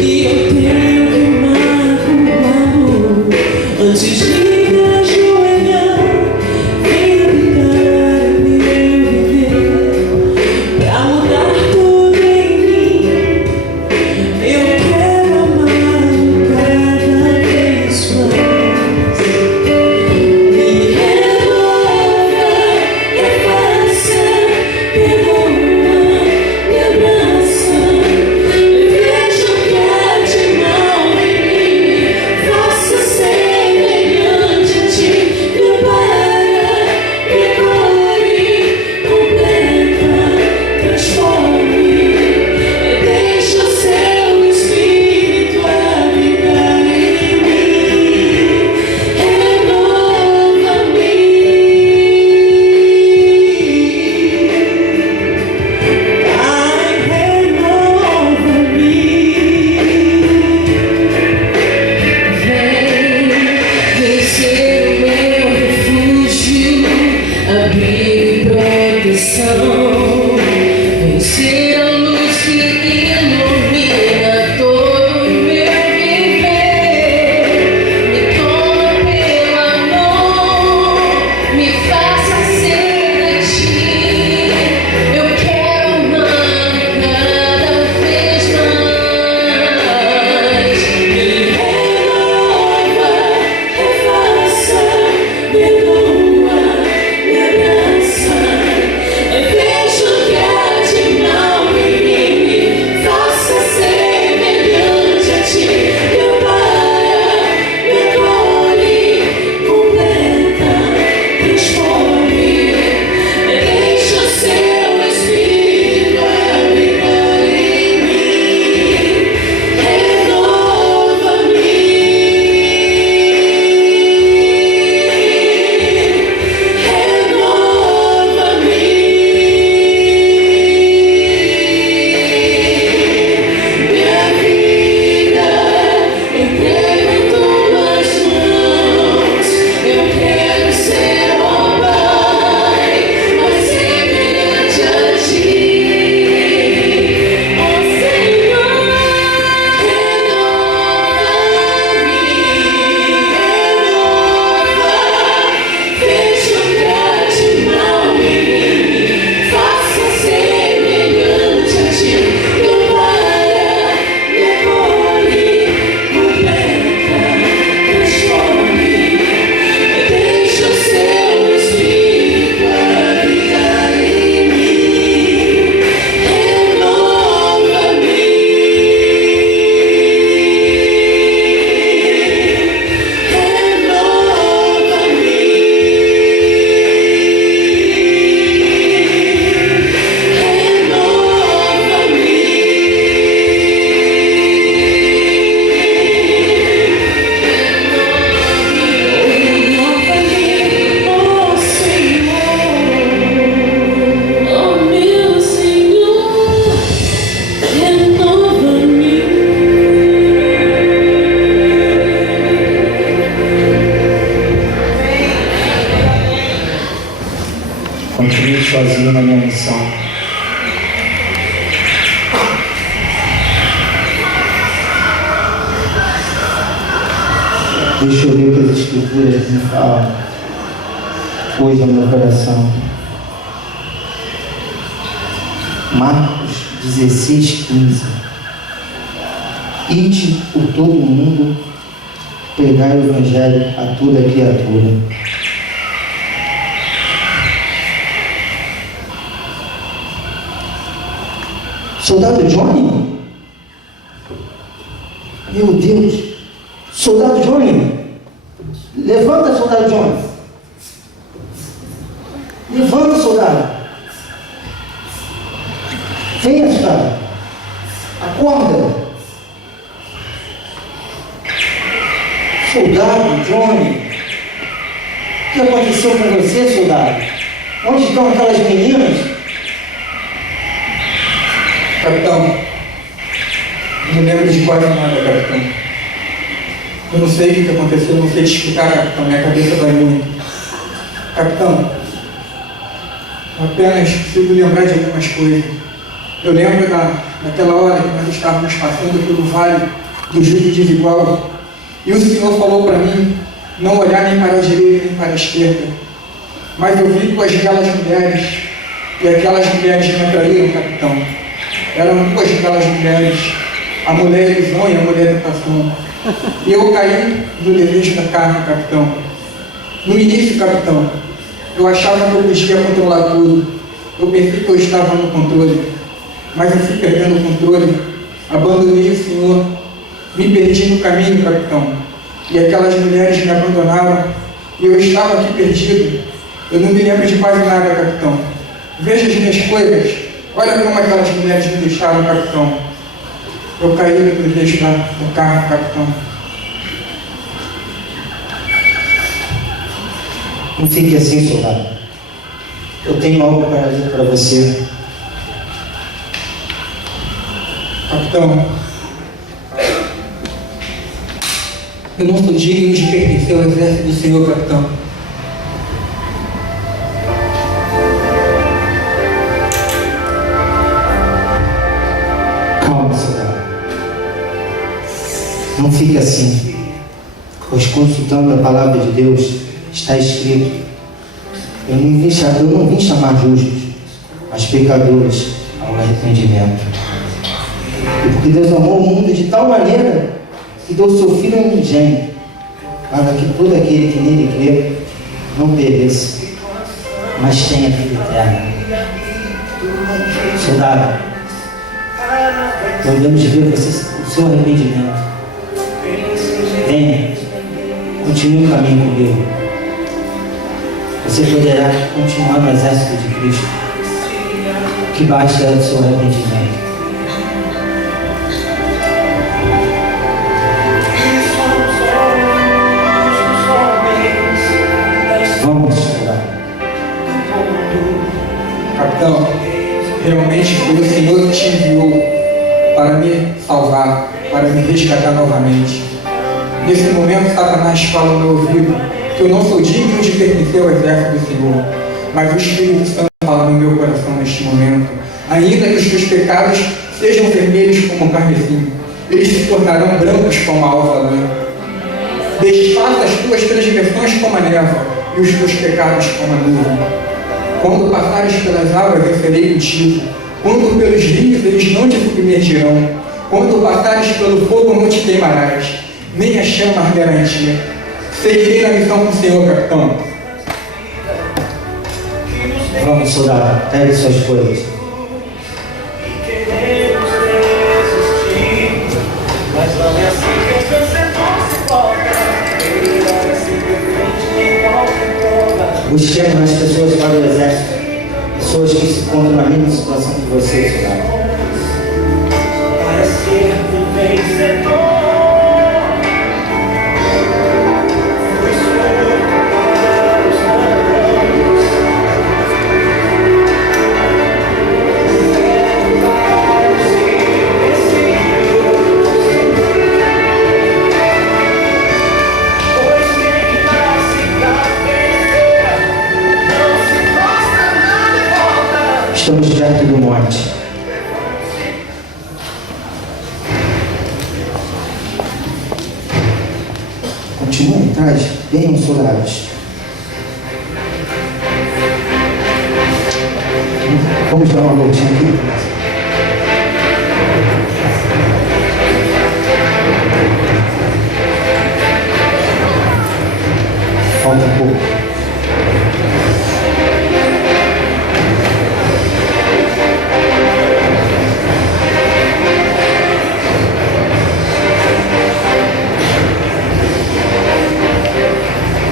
que eu tenho que amar com amor antes de me ajoelhar. Venha habitar meu viver pra mudar tudo em mim. Eu quero amar cada vez mais. Me renova, refaça, perdoa, me abraça. Veja o que há de mal em mim, faça semelhante a ti. Prepara, recolhe, completa, transforme. Deixa o seu Espírito habitar em mim. Renova-me. Pai, renova-me. Vem ser o meu refúgio, abrigo e proteção. Vem ser a luz que ilumina todo o meu viver. Me toma pela mão, me faça ser a ti. Eu quero amar cada vez mais. Me renova, refaça, perdoa, me abraça. Veja o que há de mal em mim, faça semelhante a ti. Prepara, recolhe, completa, transforme. Deixa o seu Espírito habitar em mim. Renova-me. Minha vida entrego em tuas mãos. Eu quero ser, ó Pai, mais semelhante a ti. Ó Senhor, renova-me, veja o que há de mal em mim, faça semelhante a ti. Prepara, recolhe, completa, transforme. Deixa o seu Espírito habitar em mim. Renova-me. Continue sozinho na minha missão. Deixa eu ver o que as Escrituras me falam hoje no meu coração. Marcos 16:15. Ide por todo o mundo, pregai o Evangelho a toda criatura. Soldado Johnny? Meu Deus! Soldado Johnny! Levanta, soldado Johnny! Levanta, soldado! Venha, soldado! Acorda! Soldado Johnny! O que aconteceu com você, soldado? Onde estão aquelas meninas? Capitão, não lembro de quase nada, capitão. Eu não sei o que aconteceu, não sei te explicar, capitão. Minha cabeça dói muito. Capitão, apenas consigo lembrar de algumas coisas. Eu lembro da naquela hora que nós estávamos passando pelo vale do juízo desigual, e o Senhor falou para mim não olhar nem para a direita nem para a esquerda, mas eu vi duas belas mulheres, e aquelas mulheres me atraíram, capitão. Eram duas belas mulheres, a mulher ilusão e a mulher tentação. E eu caí no desejo da carne, capitão. No início, capitão, eu achava que eu podia controlar tudo. Eu pensei que eu estava no controle, mas eu fui perdendo o controle, abandonei o Senhor, me perdi no caminho, capitão. E aquelas mulheres me abandonaram, e eu estava aqui perdido. Eu não me lembro de quase nada, capitão. Veja as minhas coisas, olha como aquelas mulheres me deixaram, capitão. Eu caí no desejo do carro, capitão. Não fique assim, soldado. Eu tenho algo para dizer para você. Capitão, eu não sou digno de pertencer ao exército do Senhor, capitão. Calma, soldado. Não fique assim, pois consultando a palavra de Deus, está escrito: eu não vim chamar justos, mas pecadores ao arrependimento. E porque Deus amou o mundo de tal maneira que deu seu Filho unigênito, para que todo aquele que nele crê não pereça, mas tenha vida eterna. Soldado, podemos ver o seu arrependimento. Venha, continue o caminho comigo. Você poderá continuar no exército de Cristo. O que basta é o seu arrependimento. Vamos, soldado. Capitão, realmente foi o Senhor que te enviou para me salvar, para me resgatar novamente. Nesse momento, Satanás fala no meu ouvido que eu não sou digno de pertencer ao exército do Senhor, mas o Espírito Santo fala no meu coração neste momento: ainda que os teus pecados sejam vermelhos como o carmesim, eles se tornarão brancos como a alva lã. Desfaça as tuas transgressões como a névoa e os teus pecados como a nuvem. Quando passares pelas águas, eu serei contigo. Quando pelos rios, eles não te submergirão. Quando passares pelo fogo, não te queimarás, nem a chama arderá em ti. Seguirei na missão com o Senhor, capitão. Vamos, soldado, pegue suas coisas. Busquemos as pessoas para o exército, pessoas que se encontram na mesma situação que você, soldado. Para ser o vencedor. Estamos perto do monte. Continuem atrás, venham, soldados. Vamos dar uma voltinha aqui. Falta um pouco.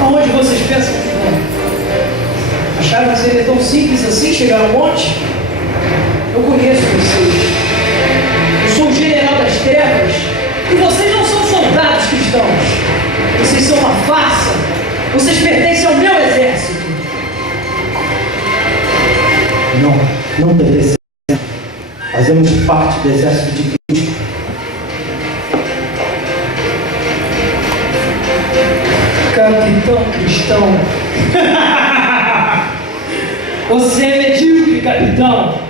Aonde vocês pensam que vão? Acharam que seria tão simples assim chegar ao monte? Eu conheço vocês. Eu sou o general das trevas e vocês não são soldados cristãos. Vocês são uma farsa. Vocês pertencem ao meu exército. Não pertencemos. Fazemos parte do exército de Cristo. Capitão cristão. Você é medíocre, capitão.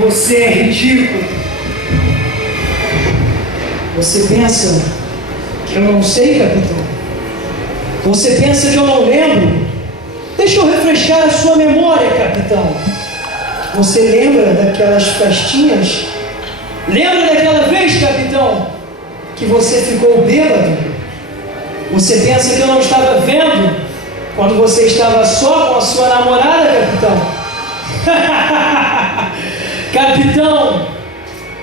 Você é ridículo. Você pensa que eu não sei, capitão? Você pensa que eu não lembro? Deixa eu refrescar a sua memória, capitão. Você lembra daquelas festinhas? Lembra daquela vez, capitão, que você ficou bêbado? Você pensa que eu não estava vendo quando você estava só com a sua namorada, capitão? Capitão,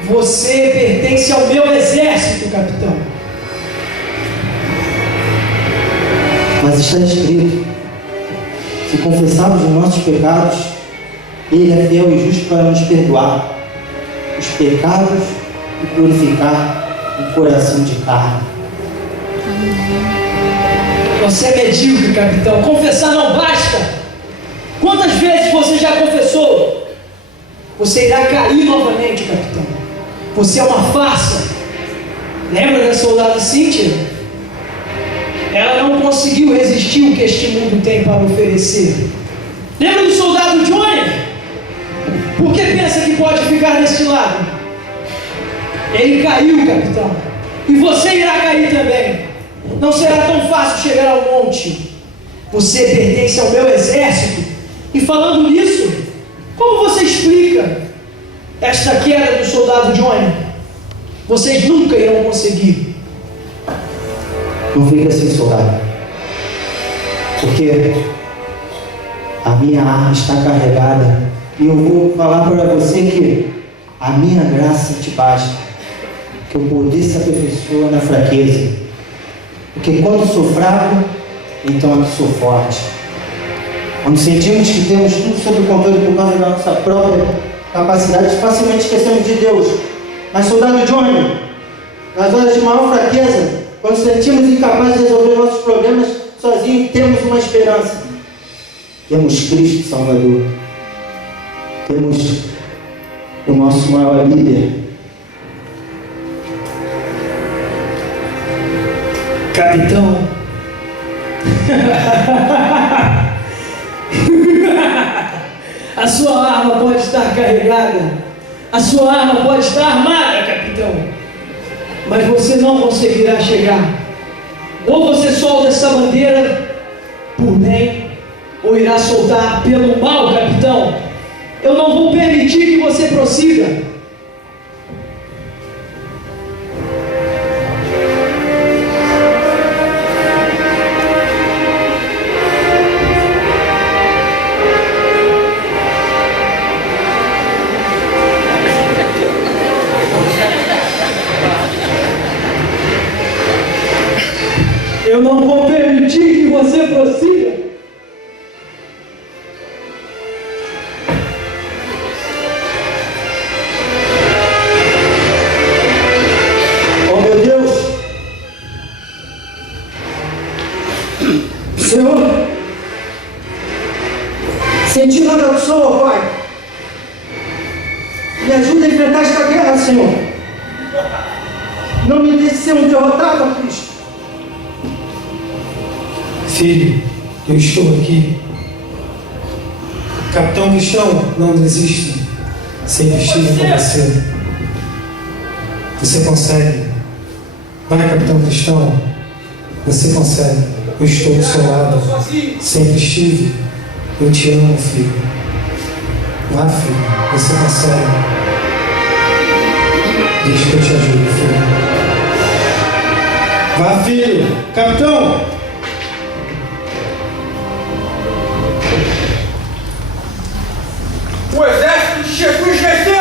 você pertence ao meu exército, capitão. Mas está escrito: se confessarmos os nossos pecados, Ele é fiel e justo para nos perdoar os pecados e purificar o coração de carne. Você é medíocre, capitão. Confessar não basta. Quantas vezes você já confessou? Você irá cair novamente, capitão. Você é uma farsa. Lembra da soldada Cíntia? Ela não conseguiu resistir o que este mundo tem para oferecer. Lembra do soldado Johnny? Por que pensa que pode ficar desse lado? Ele caiu, capitão. E você irá cair também. Não será tão fácil chegar ao monte. Você pertence ao meu exército. E falando nisso, como você explica esta queda do soldado Johnny? Vocês nunca irão conseguir. Não fique assim, soldado, porque a minha arma está carregada e eu vou falar para você que a minha graça te basta, que o poder se aperfeiçoa na fraqueza, porque quando sou fraco, então eu sou forte. Quando sentimos que temos tudo sob controle por causa da nossa própria capacidade, facilmente esquecemos de Deus. Mas, soldado Johnny, nas horas de maior fraqueza, quando sentimos incapazes de resolver nossos problemas sozinhos, temos uma esperança. Temos Cristo Salvador. Temos o nosso maior líder. Capitão. A sua arma pode estar carregada. A sua arma pode estar armada, capitão. Mas você não conseguirá chegar. Ou você solta essa bandeira por bem, ou irá soltar pelo mal, capitão. Eu não vou permitir que você prossiga. Eu não vou permitir que você prossiga. Oh, meu Deus! Senhor, senti nada do Senhor, Pai. Me ajuda a enfrentar esta guerra, Senhor. Não me deixe ser um derrotado, Cristo. Filho, eu estou aqui. Capitão Cristão, não desista. Sempre estive com você. Você consegue. Vai, Capitão Cristão. Você consegue. Eu estou do seu lado. Sempre estive. Eu te amo, filho. Vá, filho. Você consegue. Deixa que eu te ajude, filho. Vá, filho. Capitão! O exército de Jesus venceu!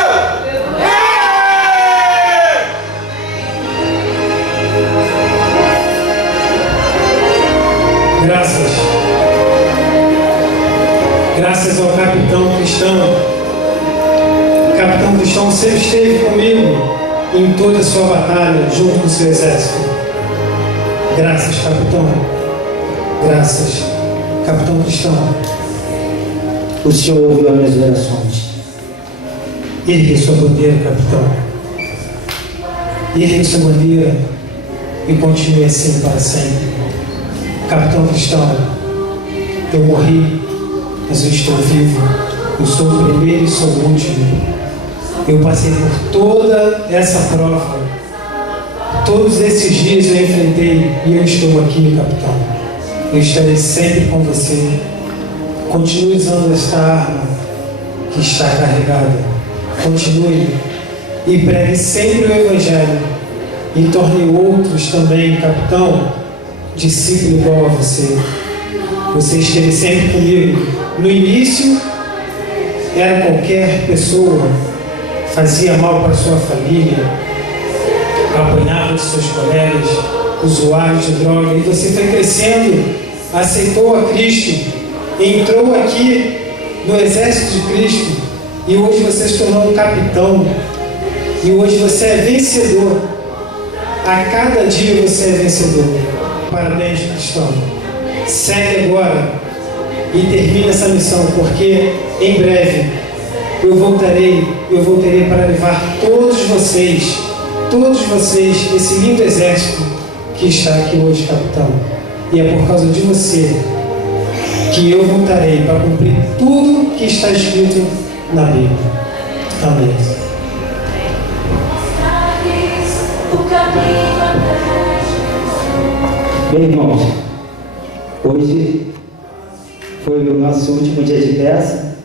Graças ao Capitão Cristão. O Capitão Cristão sempre esteve comigo em toda a sua batalha, junto com o seu exército. Graças, Capitão. Graças, Capitão Cristão. O Senhor ouviu as minhas orações. Ergue sua bandeira, capitão. Ergue sua bandeira e continue assim para sempre. Capitão Cristão, eu morri, mas eu estou vivo. Eu sou o primeiro e sou o último. Eu passei por toda essa prova. Todos esses dias eu enfrentei e eu estou aqui, capitão. Eu estarei sempre com você. Continue usando esta arma que está carregada. Continue e pregue sempre o Evangelho e torne outros também, capitão, discípulo igual a você. Você esteve sempre comigo. No início, era qualquer pessoa, fazia mal para sua família, apanhava de seus colegas, usuários de droga, e você foi crescendo, aceitou a Cristo, entrou aqui no exército de Cristo, e hoje você se tornou um capitão, e hoje você é vencedor. A cada dia você é vencedor. Parabéns, cristão. Segue agora e termina essa missão, porque em breve eu voltarei para levar todos vocês, esse lindo exército que está aqui hoje, capitão. E é por causa de você que eu voltarei para cumprir tudo que está escrito na Bíblia. Amém. Bem, irmãos, hoje foi o nosso último dia de peça.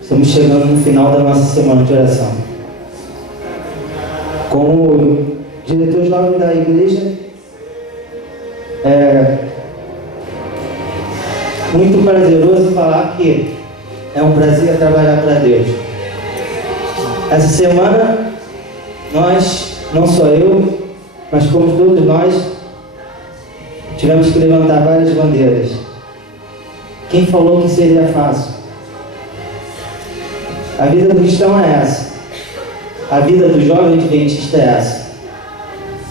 Estamos chegando no final da nossa semana de oração. Como diretor jovem da igreja, é muito prazeroso falar que é um prazer trabalhar para Deus. Essa semana, nós, não só eu, mas como todos nós, tivemos que levantar várias bandeiras. Quem falou que seria fácil? A vida do cristão é essa. A vida do jovem adventista é essa.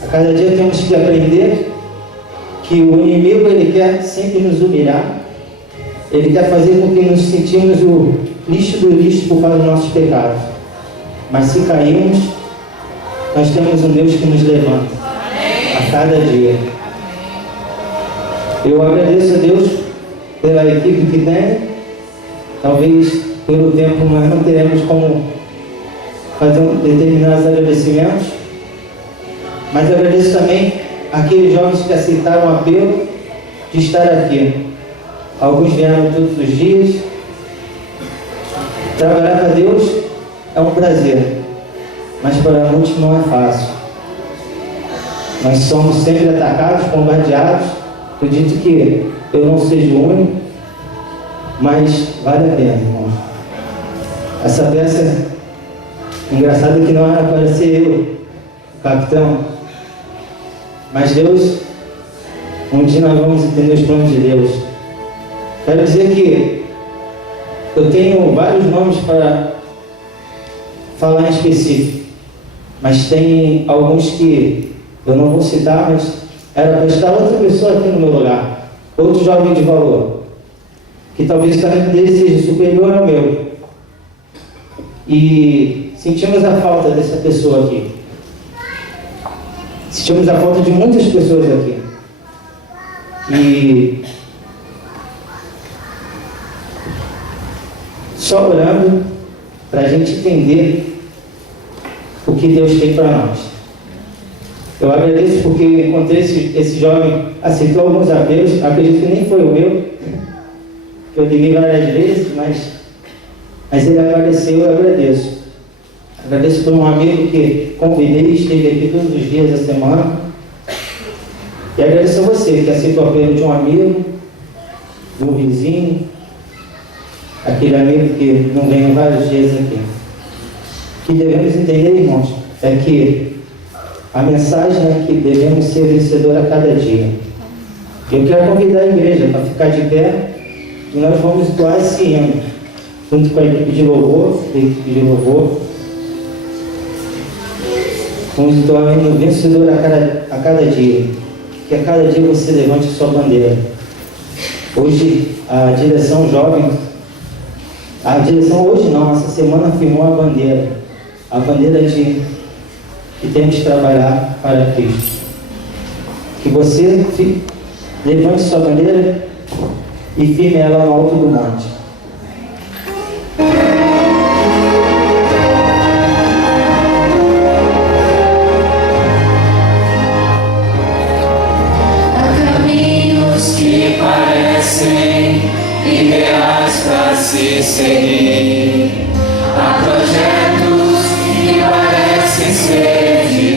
A cada dia temos que aprender que o inimigo, ele quer sempre nos humilhar. Ele quer fazer com que nos sentimos o lixo do lixo por causa dos nossos pecados. Mas se cairmos, nós temos um Deus que nos levanta a cada dia. Eu agradeço a Deus pela equipe que tem. Talvez pelo tempo nós não teremos como fazer determinados agradecimentos, mas agradeço também aqueles jovens que aceitaram o apelo de estar aqui. Alguns vieram todos os dias. Trabalhar para Deus é um prazer, mas para muitos não é fácil. Nós somos sempre atacados, bombardeados. Acredito que eu não seja o único, mas vale a pena, irmãos. Essa peça, engraçado que não era para ser eu, o capitão, mas Deus, um dia nós vamos entender os planos de Deus. Quero dizer que eu tenho vários nomes para falar em específico, mas tem alguns que eu não vou citar, mas era para estar outra pessoa aqui no meu lugar, outro jovem de valor, que talvez o talento dele seja superior ao meu. E sentimos a falta dessa pessoa aqui. Sentimos a falta de muitas pessoas aqui. E só orando para a gente entender o que Deus tem para nós. Eu agradeço porque encontrei esse jovem, aceitou alguns apelos, acredito que nem foi o meu, que eu liguei várias vezes, mas ele apareceu, eu agradeço. Agradeço por um amigo que convidei, esteve aqui todos os dias da semana. E agradeço a você que aceitou o apelo de um amigo, de um vizinho, aquele amigo que não vem há vários dias aqui. O que devemos entender, irmãos, é que a mensagem é que devemos ser vencedores a cada dia. Eu quero convidar a igreja para ficar de pé e nós vamos doar esse hino, junto com a equipe de louvor, Vamos doar o hino vencedor a cada dia. Que a cada dia você levante sua bandeira. Hoje a direção jovem, hoje não, essa semana firmou a bandeira de que temos que trabalhar para Cristo. Que você levante sua bandeira e firme ela no alto do monte. ideais pra se seguir. Há projetos que parecem ser de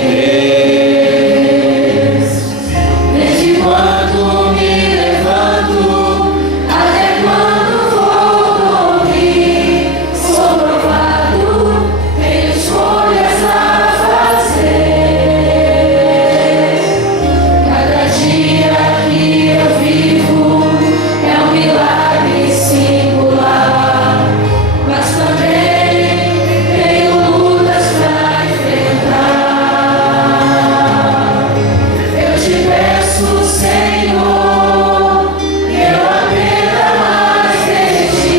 Deus. Desde quando me levanto até quando vou dormir, sou provado, tenho escolhas a fazer. Cada dia que eu vivo é um milagre singular, mas também tenho lutas pra enfrentar. Eu te peço, Senhor, eu aprenda mais de ti,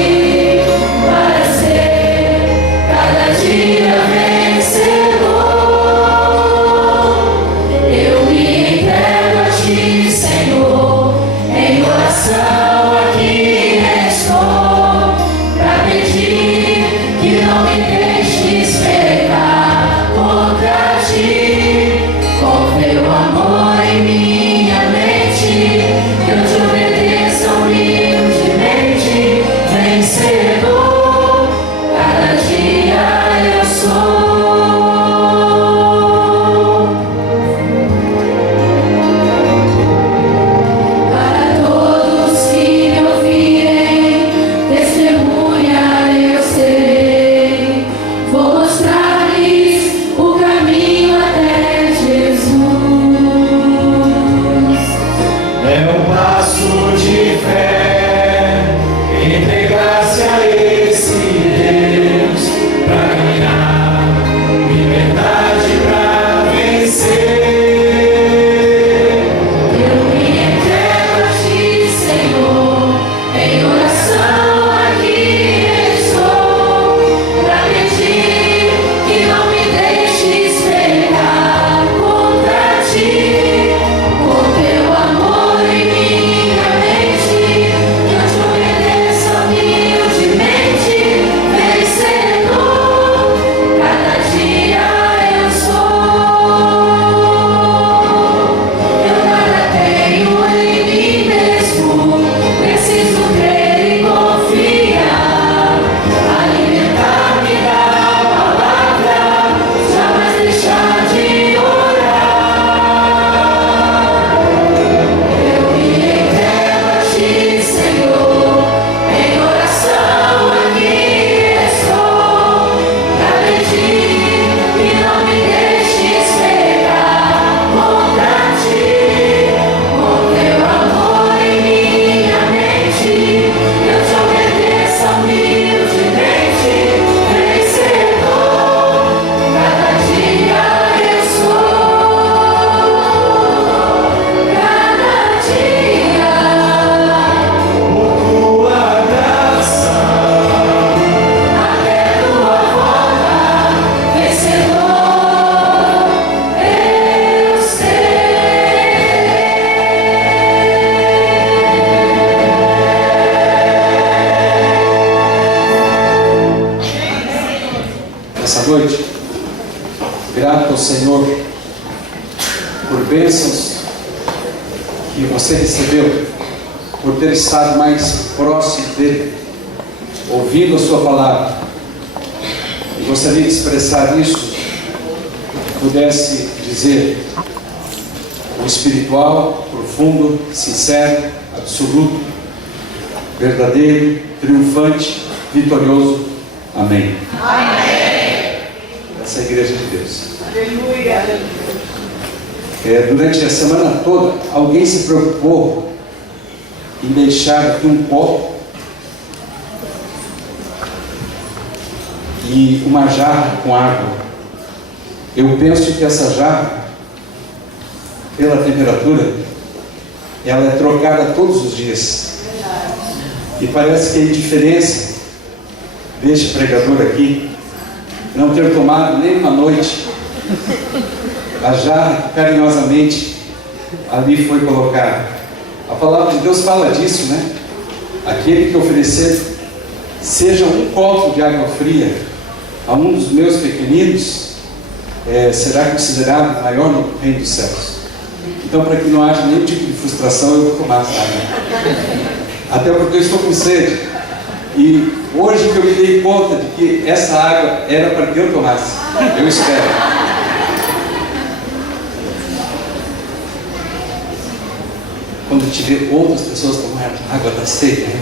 para ser cada dia vencedor. Eu me entrego a ti, Senhor, em oração aqui estou, pra pedir que não me deixes pecar contra ti. Com teu amor em minha mente, que eu te obedeça humildemente, vencedor, cada dia eu sou. Para todos que me ouvirem, testemunhar eu serei. Vou mostrar-lhes o caminho até Jesus. É um passo de fé, entregar-se a esse Deus, pra ganhar liberdade, pra vencer. Eu me entrego a ti, Senhor, em oração aqui estou, pra pedir que não me deixes pecar contra ti. Com teu amor em minha mente, que eu te obedeça humildemente, vencedor, cada dia eu sou. Eu nada tenho em mim mesmo, preciso crer e confiar, alimentar-me da palavra, jamais deixar de orar. Eu me entrego a ti, Senhor, em oração aqui estou, pra pedir que não me deixes pecar contra ti. Com teu amor em minha mente, eu te obedeça humildemente, vencedor, cada dia eu sou. Cada dia Por tua graça, até tua volta, vencedor eu Essa noite, grato ao Senhor por bênçãos que você recebeu, por ter estado mais próximo dele, ouvindo a sua palavra. E gostaria de expressar isso, pudesse dizer, o espiritual, profundo, sincero, absoluto, verdadeiro, triunfante, vitorioso. Amém. Essa é a igreja de Deus. Durante a semana toda, alguém se preocupou em deixar aqui um copo e uma jarra com água. Eu penso que essa jarra, pela temperatura, ela é trocada todos os dias. E parece que a indiferença deste pregador aqui, não ter tomado nem uma noite, a jarra carinhosamente ali foi colocada. A palavra de Deus fala disso, né? Aquele que oferecer seja um copo de água fria a um dos meus pequeninos, será considerado maior no reino dos céus. Então, para que não haja nenhum tipo de frustração, eu vou tomar essa água. Até porque eu estou com sede. E hoje que eu me dei conta de que essa água era para que eu tomasse. Eu espero. Quando te ver outras pessoas tomar água da sede, né?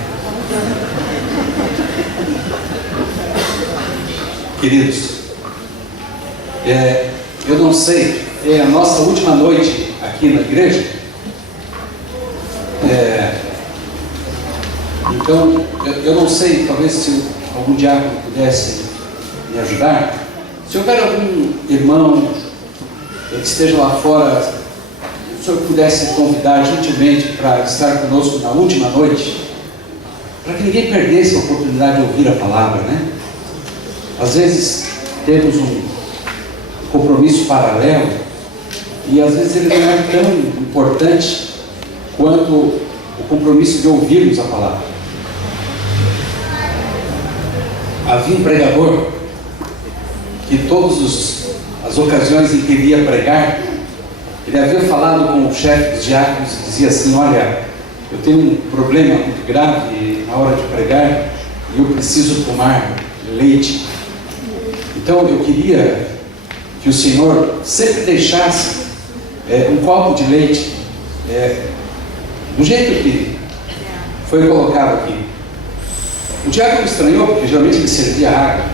Queridos, eu não sei, é a nossa última noite aqui na igreja. Então, eu não sei, talvez se algum diácono pudesse me ajudar. Se houver algum irmão que esteja lá fora, se o senhor pudesse convidar gentilmente para estar conosco na última noite, para que ninguém perdesse a oportunidade de ouvir a palavra, né? Às vezes temos um compromisso paralelo e às vezes ele não é tão importante quanto o compromisso de ouvirmos a palavra. Havia um pregador que todas as ocasiões em que ele ia pregar, ele havia falado com o chefe dos diáconos e dizia assim: olha, eu tenho um problema muito grave na hora de pregar e eu preciso tomar leite. Então eu queria que o Senhor sempre deixasse um copo de leite, do jeito que foi colocado aqui. O diácono estranhou, porque geralmente ele servia água,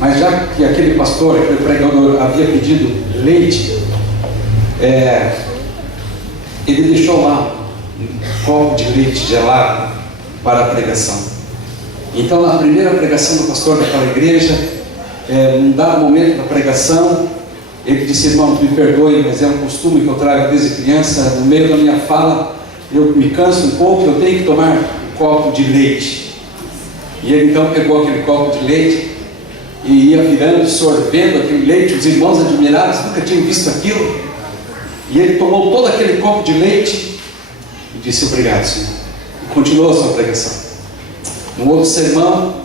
mas já que aquele pastor, aquele pregador havia pedido leite, ele deixou lá um copo de leite gelado para a pregação. Então, na primeira pregação do pastor daquela igreja, num dado momento da pregação, ele disse: irmão, me perdoe, mas é um costume que eu trago desde criança. No meio da minha fala, eu me canso um pouco, eu tenho que tomar um copo de leite. E ele então pegou aquele copo de leite e ia virando, sorvendo aquele leite. Os irmãos admirados nunca tinham visto aquilo. E ele tomou todo aquele copo de leite e disse: obrigado, Senhor. E continuou a sua pregação. No outro sermão,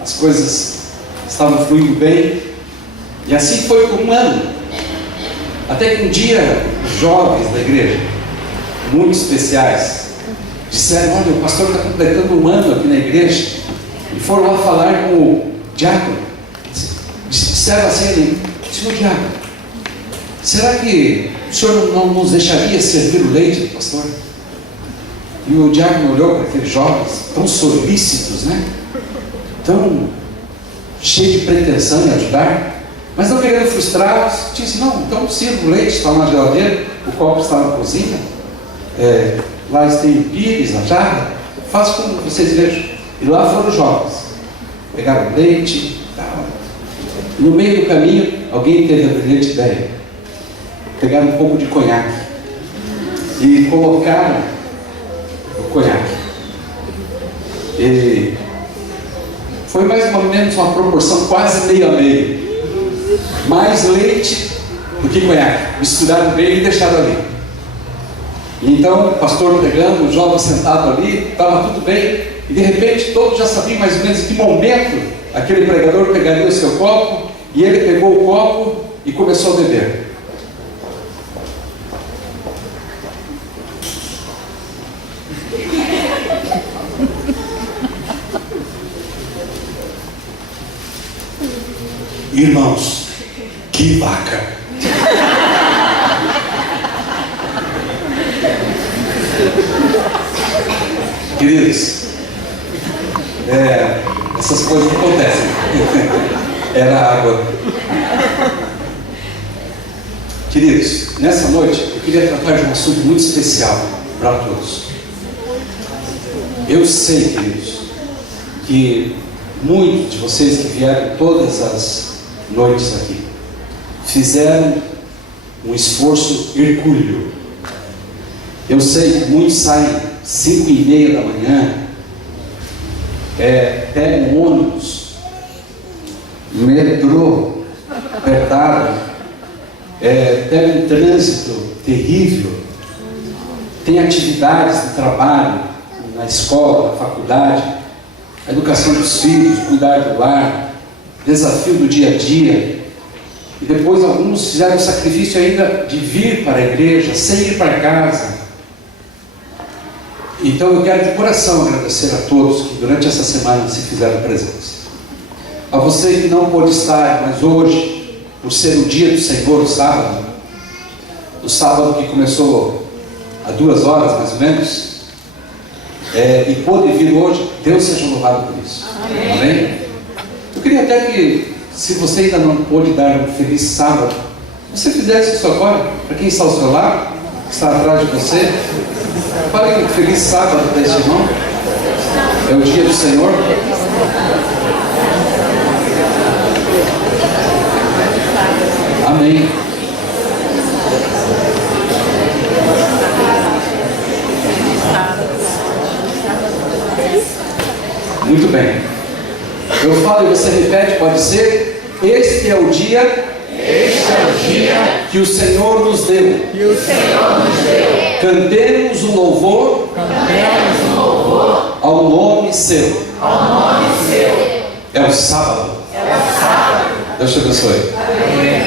as coisas estavam fluindo bem. E assim foi por um ano. Até que um dia, os jovens da igreja, muito especiais, disseram: olha, o pastor está completando um ano aqui na igreja. E foram lá falar com o diácono. Disseram assim: senhor diácono, será que o senhor não nos deixaria servir o leite do pastor? E o diácono olhou para aqueles jovens, tão solícitos, né? Tão cheios de pretensão em ajudar, mas não querendo frustrá-los, disse: não, então sirva o leite, está na geladeira, o copo está na cozinha, lá tem o pires, na jarra, faça como vocês vejam. E lá foram os jovens, pegaram leite, tal. No meio do caminho, alguém teve a brilhante ideia. Pegaram um pouco de conhaque e colocaram o conhaque. E foi mais ou menos uma proporção quase meio a meio. Mais leite do que conhaque. Misturaram bem e deixaram ali. E então o pastor pregando, o jovem sentado ali, estava tudo bem. E de repente todos já sabiam mais ou menos em que momento aquele pregador pegaria o seu copo. E ele pegou o copo e começou a beber. Irmãos, que vaca! Queridos, essas coisas acontecem. Era água. Queridos, nessa noite eu queria tratar de um assunto muito especial para todos. Eu sei, queridos, que muitos de vocês que vieram todas as noites aqui fizeram um esforço hercúleo. Eu sei que muitos saem 5:30 da manhã, pegam um ônibus, metrô apertado, pegam um trânsito terrível, tem atividades de trabalho na escola, na faculdade, a educação dos filhos, cuidar do lar, desafio do dia a dia. E depois alguns fizeram o sacrifício ainda de vir para a igreja sem ir para casa. Então eu quero de coração agradecer a todos que durante essa semana se fizeram presentes. A você que não pôde estar, mas hoje, por ser o dia do Senhor, o sábado que começou há 2 horas mais ou menos, e pôde vir hoje, Deus seja louvado por isso. Amém? Eu queria até que, se você ainda não pôde dar um feliz sábado, você fizesse isso agora, para quem está ao seu lado, que está atrás de você. Fale um feliz sábado para esse irmão. É o dia do Senhor. Amém. Muito bem. Eu falo e você repete, pode ser? Este é o dia que o Senhor nos deu. Cantemos um louvor ao nome seu. É o sábado. Deus te abençoe.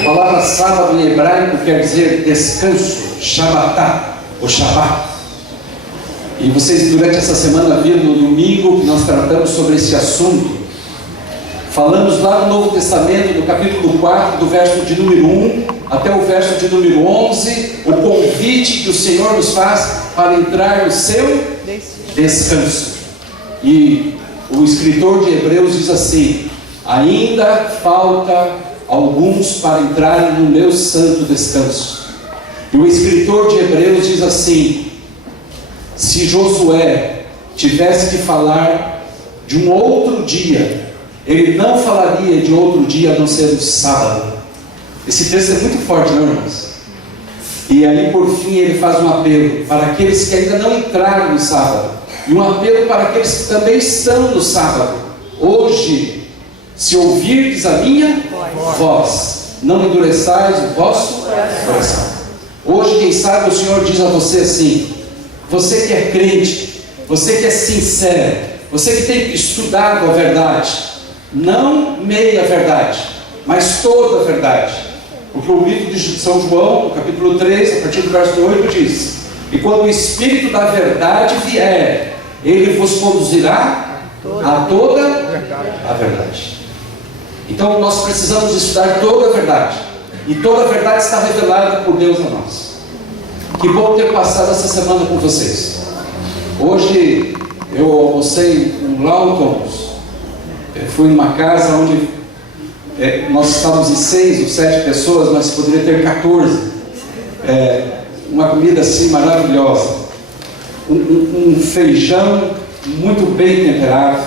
A palavra sábado em hebraico quer dizer descanso, Shabbatá, ou Shabbat. E vocês durante essa semana viram no domingo que nós tratamos sobre esse assunto. Falamos lá no Novo Testamento, no capítulo 4, do verso de número 1 até o verso de número 11, o convite que o Senhor nos faz para entrar no seu descanso. E o escritor de Hebreus diz assim: ainda falta alguns para entrarem no meu santo descanso. E o escritor de Hebreus diz assim: se Josué tivesse que falar de um outro dia, ele não falaria de outro dia a não ser o sábado. Esse texto é muito forte, não, irmãos? E aí por fim ele faz um apelo para aqueles que ainda não entraram no sábado, e um apelo para aqueles que também estão no sábado. Hoje, se ouvirdes a minha voz, não endureçais o vosso coração. Hoje, quem sabe, o Senhor diz a você assim: você que é crente, você que é sincero, você que tem estudado a verdade, não meia verdade, mas toda a verdade. Porque o livro de São João, no capítulo 3, a partir do verso 8, diz: e quando o Espírito da verdade vier, ele vos conduzirá a toda a verdade. Então nós precisamos estudar toda a verdade, e toda a verdade está revelada por Deus a nós. Que bom ter passado essa semana com vocês. Hoje eu almocei com Lautons. Fui numa casa onde nós estávamos em 6 ou 7 pessoas, mas poderia ter 14. Uma comida assim maravilhosa. Um feijão muito bem temperado.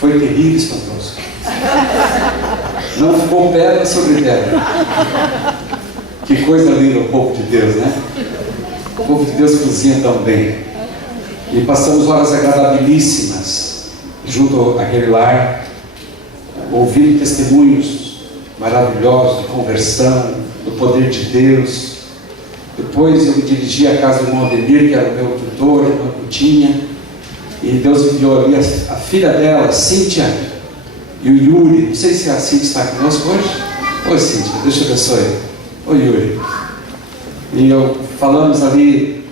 Foi terrível, espantoso. Não ficou pedra sobre pedra. Que coisa linda o povo de Deus, né? O povo de Deus cozinha tão bem. E passamos horas agradabilíssimas junto àquele lar, ouvindo testemunhos maravilhosos de conversão, do poder de Deus. Depois eu me dirigi à casa do irmão Ademir, que era o meu tutor, a irmã Coutinha, e Deus enviou ali a filha dela, Cíntia, e o Yuri. Não sei se a Cíntia está conosco hoje. Oi, Cíntia, Deus te abençoe. Oi, Yuri. E falamos ali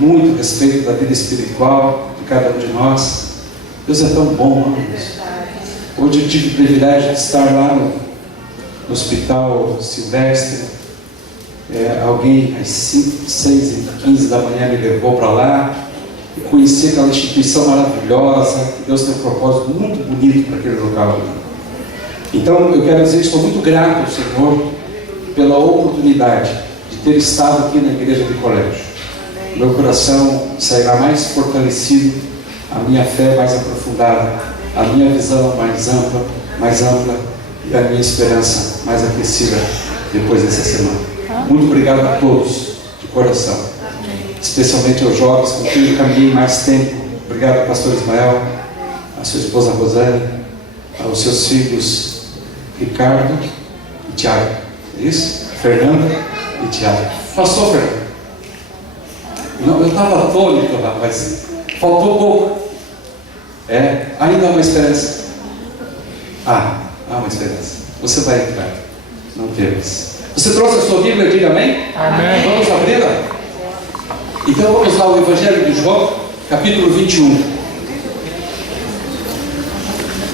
muito a respeito da vida espiritual de cada um de nós. Deus é tão bom, amigos. Hoje eu tive o privilégio de estar lá no Hospital Silvestre. Alguém às 6h15 da manhã me levou para lá e conheci aquela instituição maravilhosa, que Deus tem um propósito muito bonito para aquele local. Então eu quero dizer que estou muito grato ao Senhor pela oportunidade de ter estado aqui na igreja de colégio. Meu coração sairá mais fortalecido, a minha fé mais aprofundada, a minha visão mais ampla e a minha esperança mais aquecida depois dessa semana. Muito obrigado a todos, de coração. Especialmente aos jovens com quem eu caminhei mais tempo. Obrigado, pastor Ismael, a sua esposa Rosane, aos seus filhos Ricardo e Tiago. É isso? Fernanda e Tiago. Passou, Fernanda? Não, eu estava atônito, rapaz. Faltou pouco. Ainda há uma esperança. Há uma esperança. Você vai entrar. Não temas. Você trouxe a sua Bíblia? Diga amém? Amém. Vamos abri-la? Então vamos lá ao Evangelho de João, capítulo 21.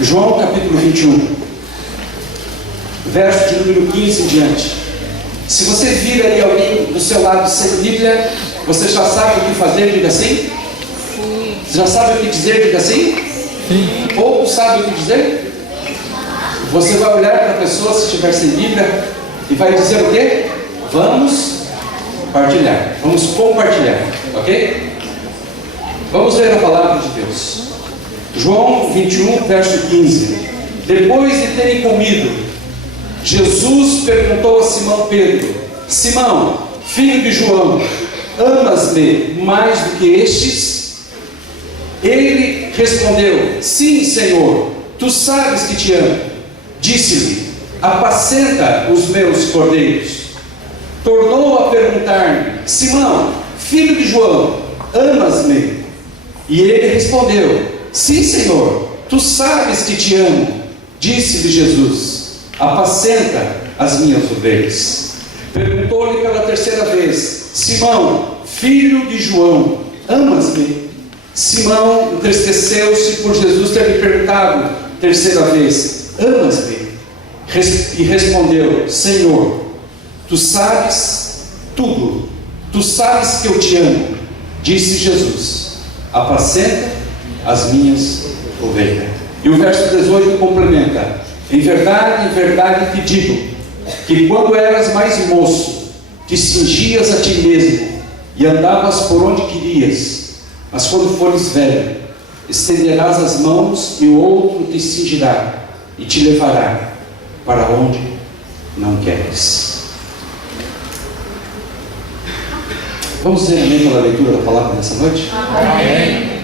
João, capítulo 21, verso de número 15 em diante. Se você vir aí alguém do seu lado sem Bíblia, você já sabe o que fazer, diga assim? Sim. Já sabe o que dizer, diga assim? Sim. Ou sabe o que dizer? Você vai olhar para a pessoa, se estiver sem Bíblia, e vai dizer o quê? Vamos partilhar. Vamos compartilhar, ok? Vamos ler a palavra de Deus. João 21, verso 15. Depois de terem comido, Jesus perguntou a Simão Pedro: Simão, filho de João, amas-me mais do que estes? Ele respondeu: Sim, Senhor, tu sabes que te amo. Disse-lhe: apacenta os meus cordeiros. Tornou a perguntar-lhe: Simão, filho de João, amas-me? E ele respondeu: Sim, Senhor, tu sabes que te amo. Disse-lhe Jesus: apacenta as minhas ovelhas. Perguntou-lhe pela terceira vez: Simão, filho de João, amas-me? Simão entristeceu-se por Jesus ter lhe perguntado terceira vez: amas-me? E respondeu: Senhor, tu sabes tudo, tu sabes que eu te amo. Disse Jesus: apacenta as minhas ovelhas. E o verso 18 complementa: em verdade te digo, que quando eras mais moço, te cingias a ti mesmo e andavas por onde querias, mas quando fores velho, estenderás as mãos e o outro te cingirá e te levará para onde não queres. Vamos dizer amém pela leitura da palavra nessa noite? Amém.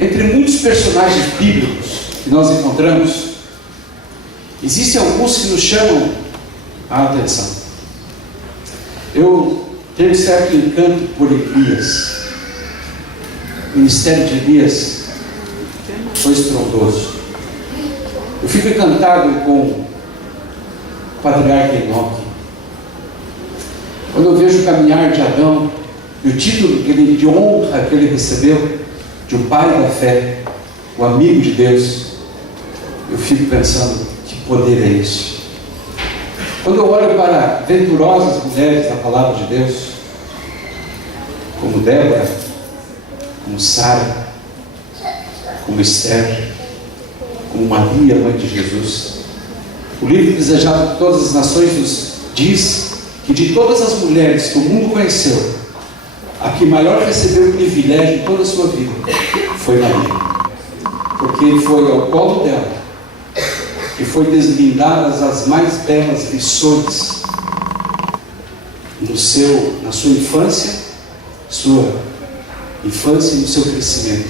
Entre muitos personagens bíblicos que nós encontramos, existem alguns que nos chamam a atenção. Eu tenho certo encanto por Elias. O ministério de Elias foi estrondoso. Eu fico encantado com o patriarca Enoque. Quando eu vejo o caminhar de Adão e o título de honra que ele recebeu, de um pai da fé, o amigo de Deus, eu fico pensando: que poder é esse? Quando eu olho para venturosas mulheres da palavra de Deus, como Débora, como Sara, como Esther, como Maria, mãe de Jesus, o livro Desejado de Todas as Nações nos diz que de todas as mulheres que o mundo conheceu, a que maior recebeu o privilégio em toda a sua vida foi Maria, porque foi ao colo dela que foi deslindadas as mais belas lições na sua infância e no seu crescimento.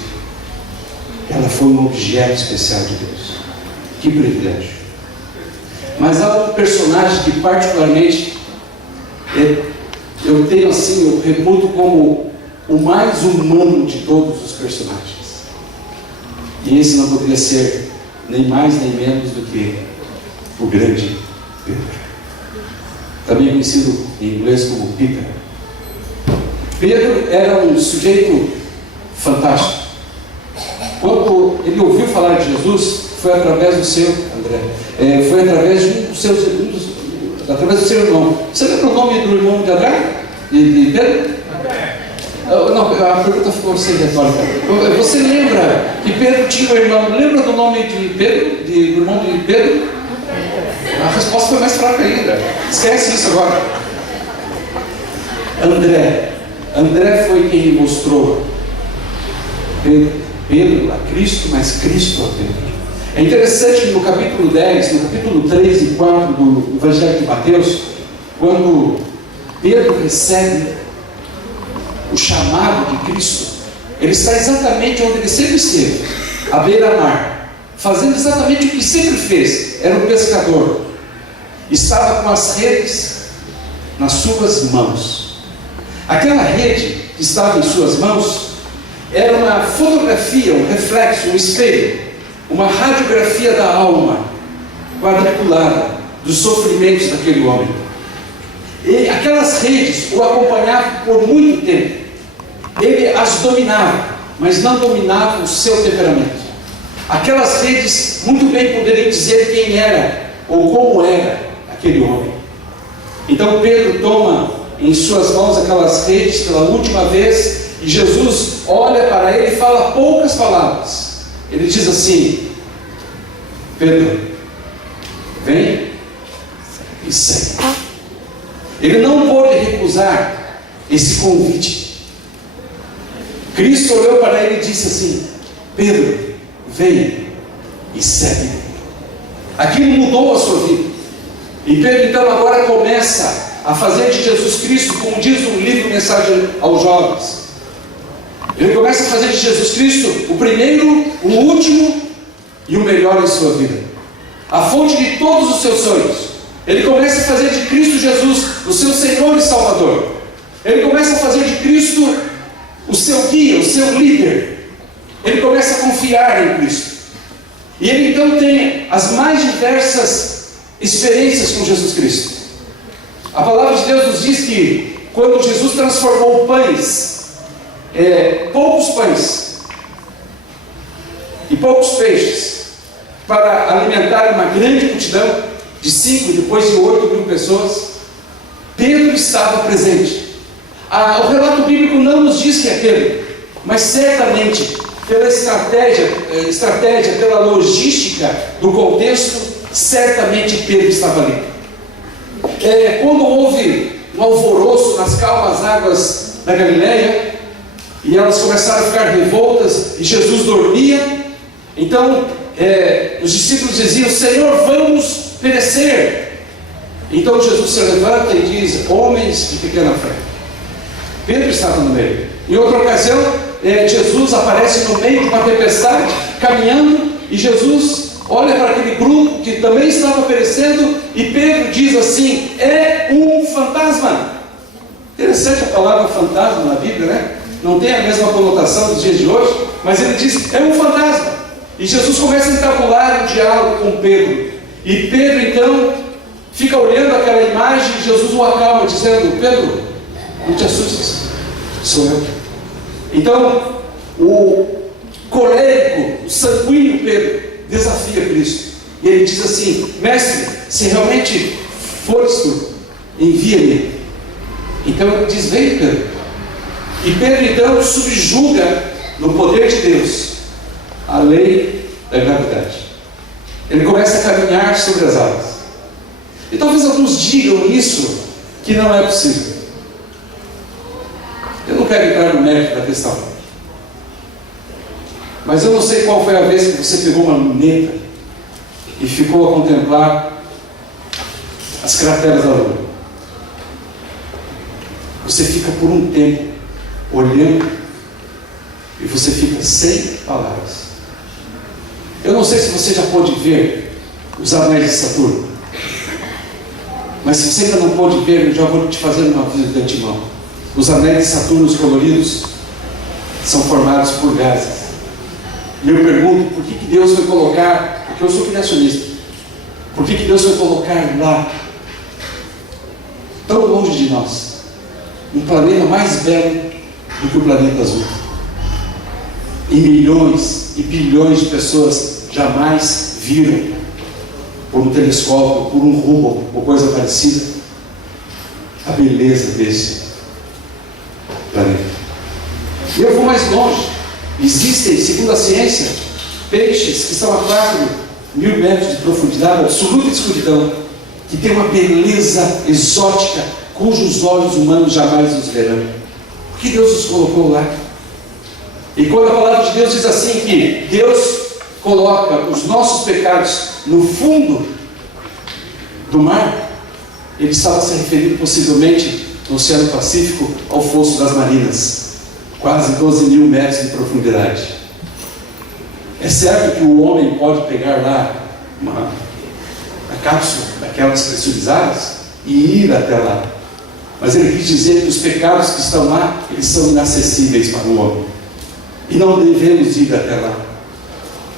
Ela foi um objeto especial de Deus. Que privilégio! Mas há um personagem que particularmente eu tenho assim, eu reputo como o mais humano de todos os personagens. E esse não poderia ser nem mais nem menos do que o grande Pedro, também conhecido em inglês como Peter. Pedro era um sujeito fantástico. Quando ele ouviu falar de Jesus, foi através do seu André, foi através do seu irmão. Você lembra o nome do irmão de André? De Pedro? Não, a pergunta ficou sem retórica. Você lembra que Pedro tinha um irmão? Lembra do nome de Pedro? Do irmão de Pedro? A resposta foi mais fraca ainda. Esquece isso agora. André foi quem mostrou Pedro a Cristo, mas Cristo a Pedro. É interessante que no capítulo 10, no capítulo 3 e 4 do Evangelho de Mateus, quando Pedro recebe o chamado de Cristo, ele está exatamente onde ele sempre esteve, à beira-mar, fazendo exatamente o que sempre fez. Era um pescador, estava com as redes nas suas mãos. Aquela rede que estava em suas mãos era uma fotografia, um reflexo, um espelho, uma radiografia da alma quadriculada dos sofrimentos daquele homem. E aquelas redes o acompanhavam por muito tempo. Ele as dominava, mas não dominava o seu temperamento. Aquelas redes muito bem poderiam dizer quem era ou como era aquele homem. Então Pedro toma em suas mãos aquelas redes pela última vez e Jesus olha para ele e fala poucas palavras. Ele diz assim: Pedro, vem e segue. Ele não pôde recusar esse convite. Cristo olhou para ele e disse assim: Pedro, vem e segue. Aquilo mudou a sua vida. E Pedro então agora começa a fazer de Jesus Cristo, como diz o livro Mensagem aos Jovens, ele começa a fazer de Jesus Cristo o primeiro, o último e o melhor em sua vida, a fonte de todos os seus sonhos. Ele começa a fazer de Cristo Jesus o seu Senhor e Salvador. Ele começa a fazer de Cristo o seu guia, o seu líder. Ele começa a confiar em Cristo. E ele então tem as mais diversas experiências com Jesus Cristo. A palavra de Deus nos diz que quando Jesus transformou pães, poucos pães e poucos peixes, para alimentar uma grande multidão de 5 e depois de 8 mil pessoas, Pedro estava presente. O relato bíblico não nos diz que é Pedro, mas certamente pela estratégia, pela logística do contexto, certamente Pedro estava ali. Quando houve um alvoroço nas calmas águas da Galileia, e elas começaram a ficar revoltas, e Jesus dormia, então os discípulos diziam: Senhor, vamos perecer. Então Jesus se levanta e diz: homens de pequena fé. Pedro estava no meio. Em outra ocasião, Jesus aparece no meio de uma tempestade, caminhando, e Jesus olha para aquele grupo que também estava perecendo, e Pedro diz assim: é um fantasma. Interessante a palavra fantasma na Bíblia, né? Não tem a mesma conotação dos dias de hoje, mas ele diz: é um fantasma. E Jesus começa a entabular um diálogo com Pedro, e Pedro então fica olhando aquela imagem, e Jesus o acalma dizendo: Pedro, não te assustes, sou eu. Então o colérico, o sanguíneo Pedro desafia Cristo, e ele diz assim: mestre, se realmente fores tu, envia-me. Então ele diz: vem, Pedro. E Pedro então subjuga no poder de Deus a lei da gravidade. Ele começa a caminhar sobre as águas. E talvez alguns digam isso, que não é possível. Eu não quero entrar no mérito da questão, mas eu não sei qual foi a vez que você pegou uma luneta e ficou a contemplar as crateras da lua. Você fica por um tempo olhando e você fica sem palavras. Eu não sei se você já pôde ver os anéis de Saturno, mas se você ainda não pôde ver, eu já vou te fazer uma aviso de antemão. Os anéis de Saturno coloridos são formados por gases. E eu pergunto: por que Deus foi colocar, porque eu sou criacionista, por que Deus foi colocar lá, tão longe de nós, um planeta mais belo do que o planeta azul? E milhões e bilhões de pessoas jamais viram por um telescópio, por um Hubble ou coisa parecida, a beleza desse planeta. E eu vou mais longe. Existem, segundo a ciência, peixes que estão a 4.000 metros de profundidade, absoluta escuridão, que tem uma beleza exótica cujos olhos humanos jamais os verão. Por que Deus os colocou lá? E quando a palavra de Deus diz assim, que Deus coloca os nossos pecados no fundo do mar, ele estava se referindo possivelmente no Oceano Pacífico ao Fosso das Marinas, quase 12.000 metros de profundidade. É certo que o homem pode pegar lá uma cápsula daquelas pressurizadas e ir até lá, mas ele quis dizer que os pecados que estão lá, eles são inacessíveis para o homem, e não devemos ir até lá,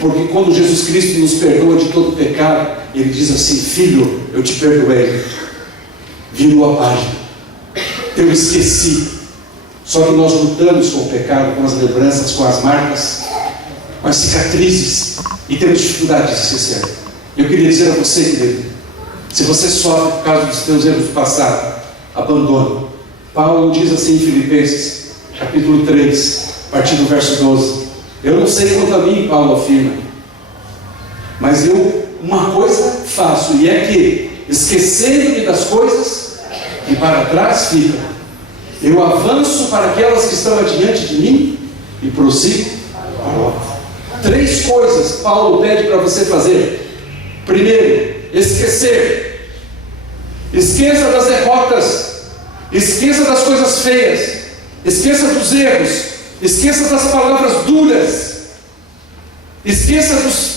porque quando Jesus Cristo nos perdoa de todo pecado, ele diz assim: filho, eu te perdoei, virou a página. Eu esqueci. Só que nós lutamos com o pecado, com as lembranças, com as marcas, com as cicatrizes, e temos dificuldade de esquecer. Eu queria dizer a você, querido, se você sofre por causa dos seus erros do passado, abandone. Paulo diz assim em Filipenses, capítulo 3, a partir do verso 12. Eu não sei quanto a mim, Paulo afirma, mas eu uma coisa faço, e é que, esquecendo-me das coisas que para trás ficam, eu avanço para aquelas que estão adiante de mim e prossigo para o alvo. 3 coisas Paulo pede para você fazer. Primeiro, esquecer. Esqueça das derrotas, esqueça das coisas feias, esqueça dos erros, esqueça das palavras duras, esqueça dos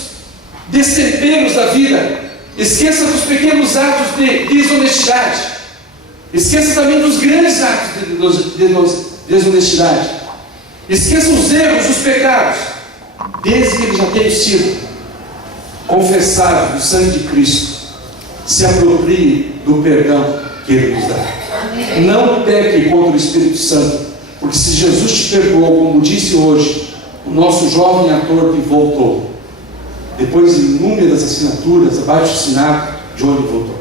destemperos da vida, esqueça dos pequenos atos de desonestidade, esqueça também dos grandes atos de desonestidade, esqueça os erros, os pecados, desde que eles já tenham sido confessados no sangue de Cristo. Se aproprie do perdão que Ele nos dá. Não peque contra o Espírito Santo, porque se Jesus te perdoou, como disse hoje o nosso jovem ator que voltou, depois de inúmeras assinaturas abaixo assinado, Johnny voltou.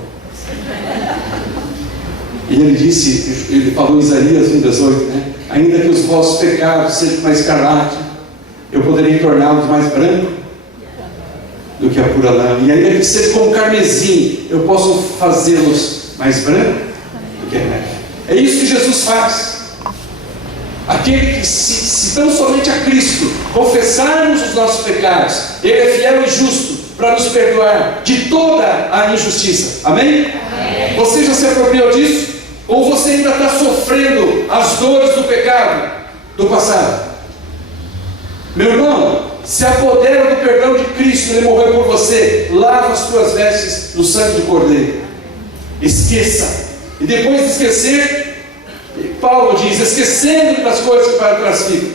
E ele disse, ele falou em Isaías 1:18, né? Ainda que os vossos pecados sejam mais escarlate, eu poderei torná-los mais brancos do que a pura lã. E ainda que seja como carmesim, eu posso fazê-los mais brancos do que a neve. É isso que Jesus faz. Aquele que, se tão somente a Cristo confessarmos os nossos pecados, Ele é fiel e justo para nos perdoar de toda a injustiça. Amém? Amém. Você já se apropriou disso? Ou você ainda está sofrendo as dores do pecado do passado? Meu irmão, se apodera do perdão de Cristo, Ele morreu por você. Lava as tuas vestes no sangue do Cordeiro. Esqueça. E depois de esquecer, Paulo diz, esquecendo das coisas que para trás ficam,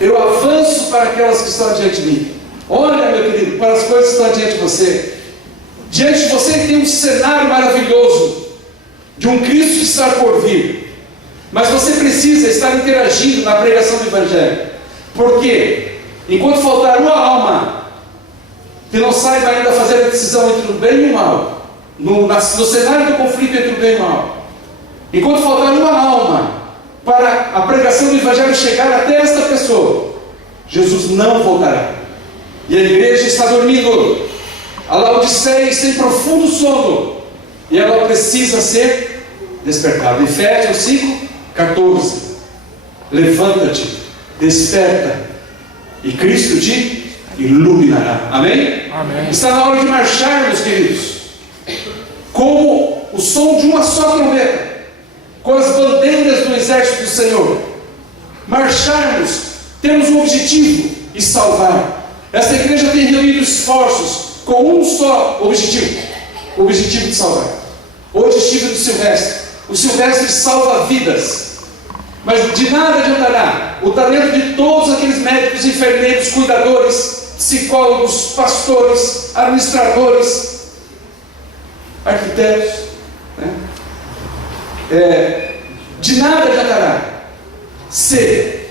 eu avanço para aquelas que estão diante de mim. Olha, meu querido, para as coisas que estão diante de você. Diante de você tem um cenário maravilhoso de um Cristo que está por vir. Mas você precisa estar interagindo na pregação do Evangelho. Por quê? Enquanto faltar uma alma que não saiba ainda fazer a decisão entre o bem e o mal, no cenário do conflito entre o bem e o mal, enquanto faltar uma alma para a pregação do Evangelho chegar até esta pessoa, Jesus não voltará. E a igreja está dormindo. A Laodiceia está em profundo sono e ela precisa ser despertada. Efésios 5:14. Levanta-te, desperta, e Cristo te iluminará. Amém? Amém? Está na hora de marcharmos, queridos, como o som de uma só trombeta, com as bandeiras do exército do Senhor. Marcharmos, temos um objetivo: e salvar. Esta igreja tem reunido esforços com um só objetivo: o objetivo de salvar. Hoje estive no Silvestre. O Silvestre salva vidas, mas de nada adiantará o talento de todos aqueles médicos, enfermeiros, cuidadores, psicólogos, pastores, administradores, arquitetos, né? De nada adiantará se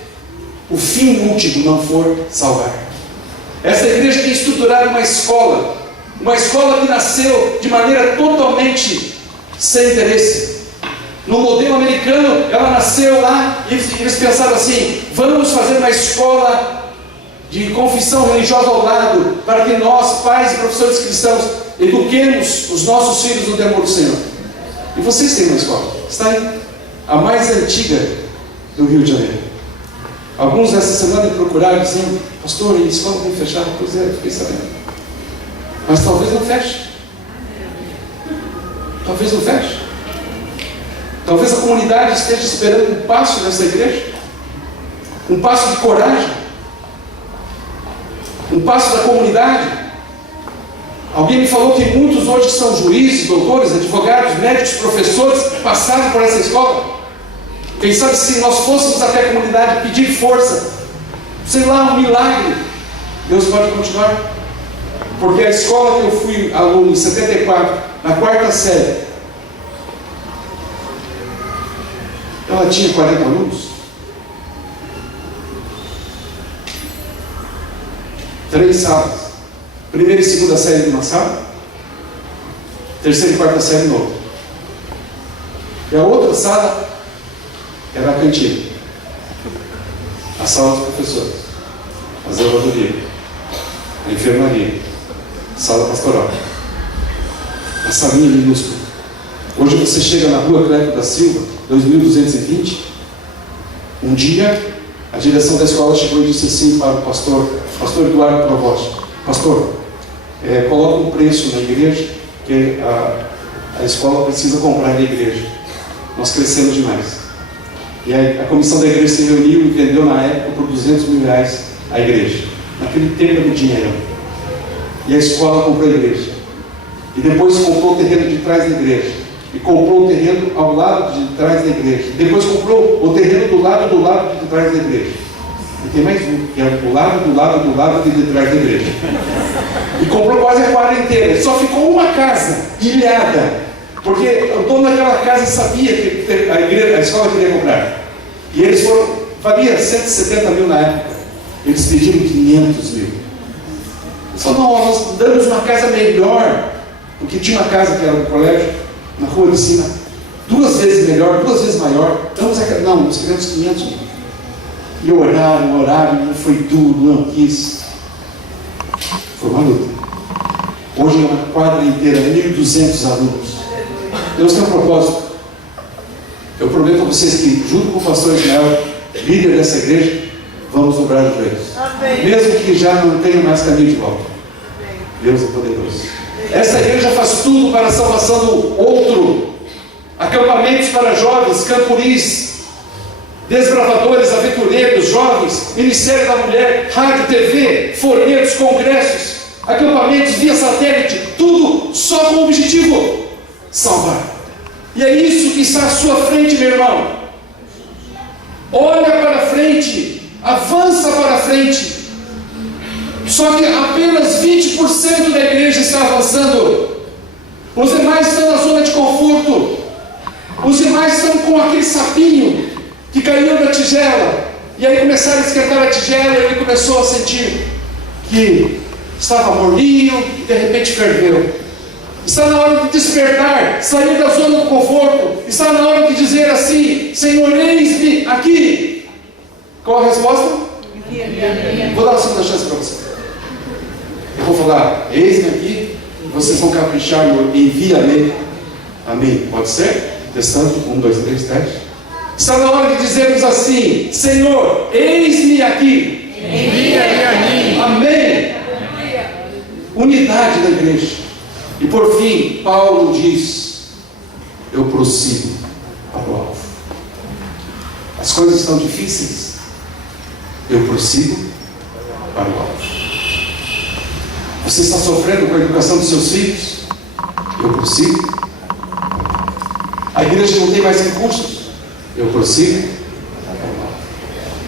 o fim último não for salvar. Esta igreja tem estruturado uma escola que nasceu de maneira totalmente sem interesse. No modelo americano, ela nasceu lá e eles pensaram assim: vamos fazer uma escola de confissão religiosa ao lado, para que nós, pais e professores cristãos, eduquemos os nossos filhos no temor do Senhor. E vocês têm uma escola, está aí, a mais antiga do Rio de Janeiro. Alguns essa semana me procuraram dizendo: pastor, a escola tem fechado. Pois é, eu fiquei sabendo. Mas talvez não feche. Talvez não feche. Talvez a comunidade esteja esperando um passo nessa igreja, um passo de coragem, um passo da comunidade. Alguém me falou que muitos hoje são juízes, doutores, advogados, médicos, professores, passaram por essa escola. Quem sabe se nós fôssemos até a comunidade pedir força, sei lá, um milagre, Deus pode continuar. Porque a escola que eu fui aluno em 74, na quarta série, ela tinha 40 alunos. 3 salas. Primeira e segunda série numa sala, terceira e quarta série em outra. E a outra sala era a cantina, a sala dos professores, a zeladoria, a enfermaria, a sala pastoral, a salinha minúscula. Hoje você chega na rua Cleto da Silva, 2220, um dia a direção da escola chegou e disse assim para o pastor Eduardo Provost: pastor, coloca um preço na igreja, que a escola precisa comprar na igreja. Nós crescemos demais. E a comissão da igreja se reuniu e vendeu na época por R$200 mil a igreja. Naquele tempo era dinheiro. E a escola comprou a igreja. E depois comprou o terreno de trás da igreja. E comprou o terreno ao lado de trás da igreja. Depois comprou o terreno do lado de trás da igreja. E tem mais um, que é do lado de trás da igreja. E comprou quase a quadra inteira. Só ficou uma casa ilhada, porque o dono daquela casa sabia que a escola queria comprar. E eles foram, valia 170 mil na época. Eles pediram 500 mil. Só nós damos uma casa melhor, porque tinha uma casa que era do colégio, na rua de cima, 2 vezes melhor, 2 vezes maior. Então, não, nós queremos 500 mil. E o horário, não foi duro, não quis. Foi uma luta. Hoje é uma quadra inteira, 1.200 alunos. Deus tem um propósito. Eu prometo a vocês que, junto com o pastor Ismael, líder dessa igreja, vamos dobrar os joelhos. Mesmo que já não tenha mais caminho de volta. Deus é poderoso. Essa igreja faz tudo para a salvação do outro. Acampamentos para jovens, campuris, desbravadores, aventureiros, jovens, Ministério da Mulher, rádio, TV, folhetos, congressos, acampamentos via satélite, tudo só com o objetivo: salvar. E é isso que está à sua frente, meu irmão. Olha para frente, avança para frente. Só que apenas 20% da igreja está avançando. Os demais estão na zona de conforto. Os demais estão com aquele sapinho que caiu da tigela. E aí começaram a esquentar a tigela e ele começou a sentir que estava morninho e de repente ferveu. Está na hora de despertar, sair da zona do conforto. Está na hora de dizer assim: Senhor, eis-me aqui. Qual a resposta? Vou dar uma segunda chance para você. Eu vou falar: eis-me aqui. Vocês vão caprichar no envia-me. Amém? Pode ser? Testando. 1, 2, 3, teste. Está na hora de dizermos assim: Senhor, eis-me aqui. Envia-me a mim. Amém? Unidade da igreja. E por fim, Paulo diz: eu prossigo para o alvo. As coisas estão difíceis. Eu prossigo para o alvo. Você está sofrendo com a educação dos seus filhos? Eu prossigo. A igreja não tem mais recursos? Eu prossigo.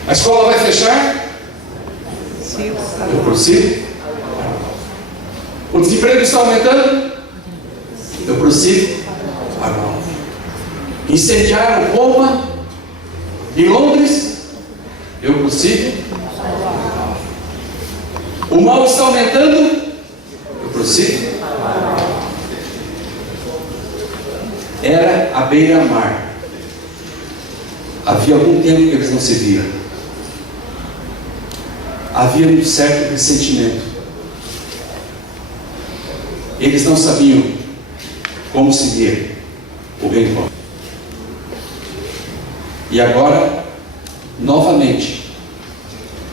A escola vai fechar? Eu prossigo. O desemprego está aumentando? Eu prossigo. Incendiaram Roma e Londres? Eu prossigo. O mal está aumentando? Eu prossigo. Era à beira-mar. Havia algum tempo que eles não se viam. Havia um certo ressentimento. Eles não sabiam como seguir o reencontro. E agora, novamente,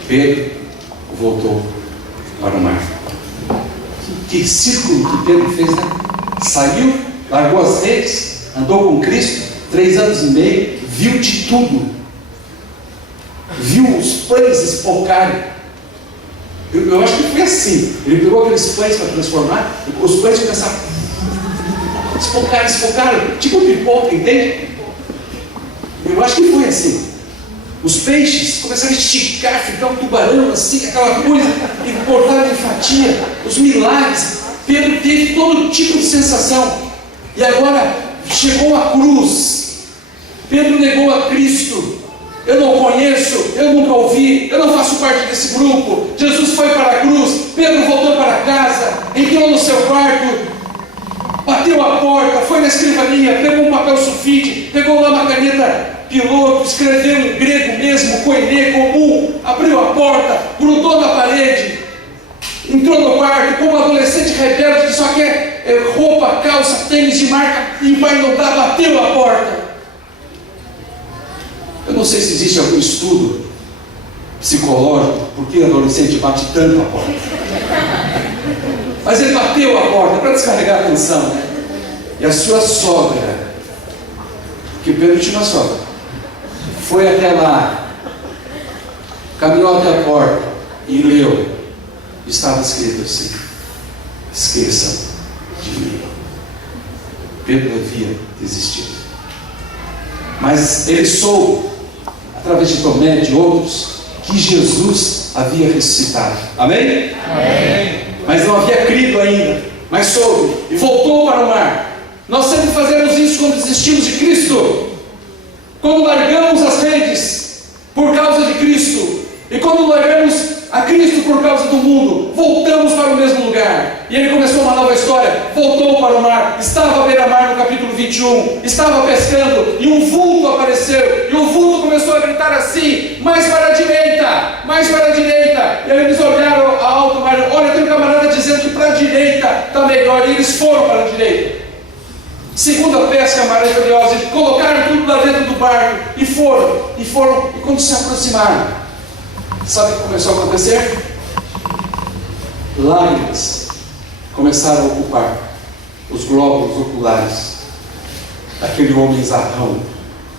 Pedro voltou para o mar. Que círculo que Pedro fez, né? Saiu, largou as redes, andou com Cristo 3 anos e meio, viu de tudo. Viu os pães espocarem. Eu acho que foi assim. Ele pegou aqueles pães para transformar, os pães começaram a espocar, tipo pipoca, entende? Eu acho que foi assim. Os peixes começaram a esticar, ficar um tubarão assim, aquela coisa, e cortaram em fatia. Os milagres. Pedro teve todo tipo de sensação. E agora chegou a cruz. Pedro negou a Cristo. Eu não conheço, eu nunca ouvi, eu não faço parte desse grupo. Jesus foi para a cruz. Pedro voltou para casa, entrou no seu quarto, bateu a porta, foi na escrivaninha, pegou um papel sulfite, pegou lá uma caneta piloto, escreveu em grego mesmo, koiné, comum, abriu a porta, grudou na parede, entrou no quarto como um adolescente rebelde que só quer roupa, calça, tênis de marca e vai não dar, bateu a porta. Eu não sei se existe algum estudo psicológico por que adolescente bate tanto a porta. Mas ele bateu a porta para descarregar a tensão. E a sua sogra, que Pedro tinha uma sogra, foi até lá, caminhou até a porta e leu. Estava escrito assim: esqueçam de mim. Pedro havia desistido. Mas ele soube, através de Tomé e de outros, que Jesus havia ressuscitado. Amém? Amém. Mas não havia crido ainda. Mas soube e voltou para o mar. Nós sempre fazemos isso quando desistimos de Cristo. Quando largamos as redes por causa de Cristo. E quando largamos a Cristo por causa do mundo, voltamos para o mesmo lugar. E ele começou uma nova história. Voltou para o mar, estava à beira-mar no capítulo 21, estava pescando, e um vulto apareceu, e o vulto começou a gritar assim: mais para a direita, mais para a direita. E eles olharam a alto mar: olha, tem um camarada dizendo que para a direita está melhor. E eles foram para a direita. Segunda pesca maravilhosa, e colocaram tudo lá dentro do barco, e foram, e quando se aproximaram, sabe o que começou a acontecer? Lágrimas começaram a ocupar os glóbulos oculares daquele homem zarrão,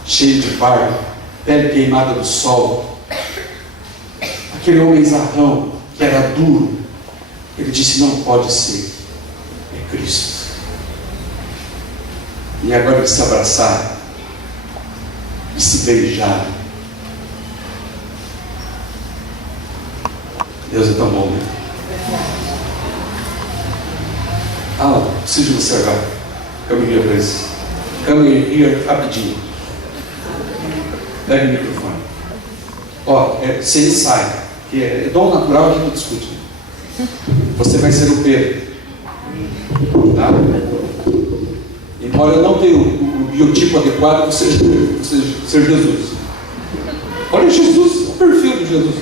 cheio de barba, pele queimada do sol. Aquele homem zarrão que era duro. Ele disse: não pode ser, é Cristo. E agora eles se abraçaram e se beijaram. Deus é tão bom, né? Preciso de você agora. Come here, please. Come here, rapidinho. Pega o microfone. Você ensaia, que é dom natural, a gente não discute. Você vai ser o Pedro. Tá? Embora eu não tenha o biotipo adequado, você ser Jesus. Olha Jesus, o perfil de Jesus.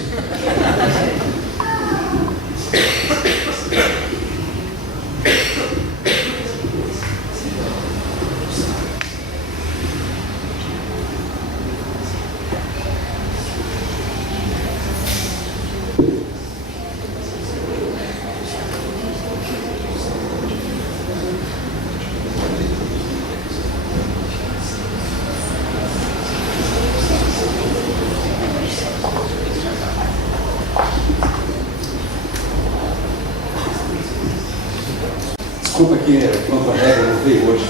Desculpa que pronto, a regra não veio hoje.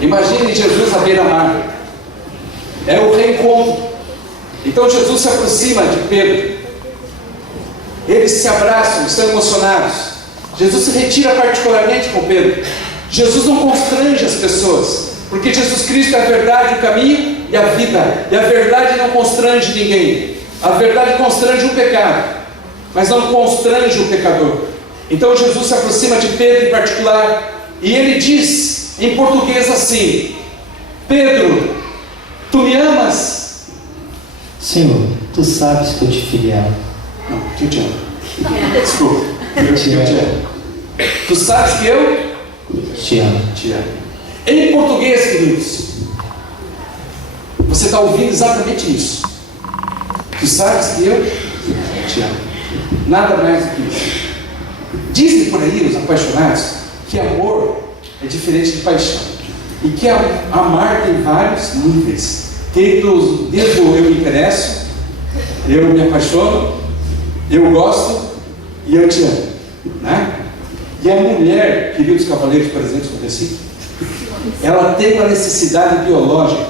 Imagine Jesus à beira-mar. É o reencontro. Então Jesus se aproxima de Pedro. Eles se abraçam, estão emocionados. Jesus se retira particularmente com Pedro. Jesus não constrange as pessoas, porque Jesus Cristo é a verdade, o caminho e a vida. E a verdade não constrange ninguém. A verdade constrange o pecado, mas não constrange o pecador. Então Jesus se aproxima de Pedro em particular, e ele diz em português assim: Pedro, tu me amas? Senhor, tu sabes que eu te fiel. Não, que eu te amo. Desculpa, eu te amo. Tu sabes que eu te amo. Te amo. Em português, queridos, você está ouvindo exatamente isso. Tu sabes que eu te amo. Nada mais do que isso. Dizem por aí os apaixonados que amor é diferente de paixão, e que amar tem vários níveis. Desde o eu me interesso, eu me apaixono, eu gosto e eu te amo, né? E a mulher, queridos cavaleiros presentes com Recife, ela tem uma necessidade biológica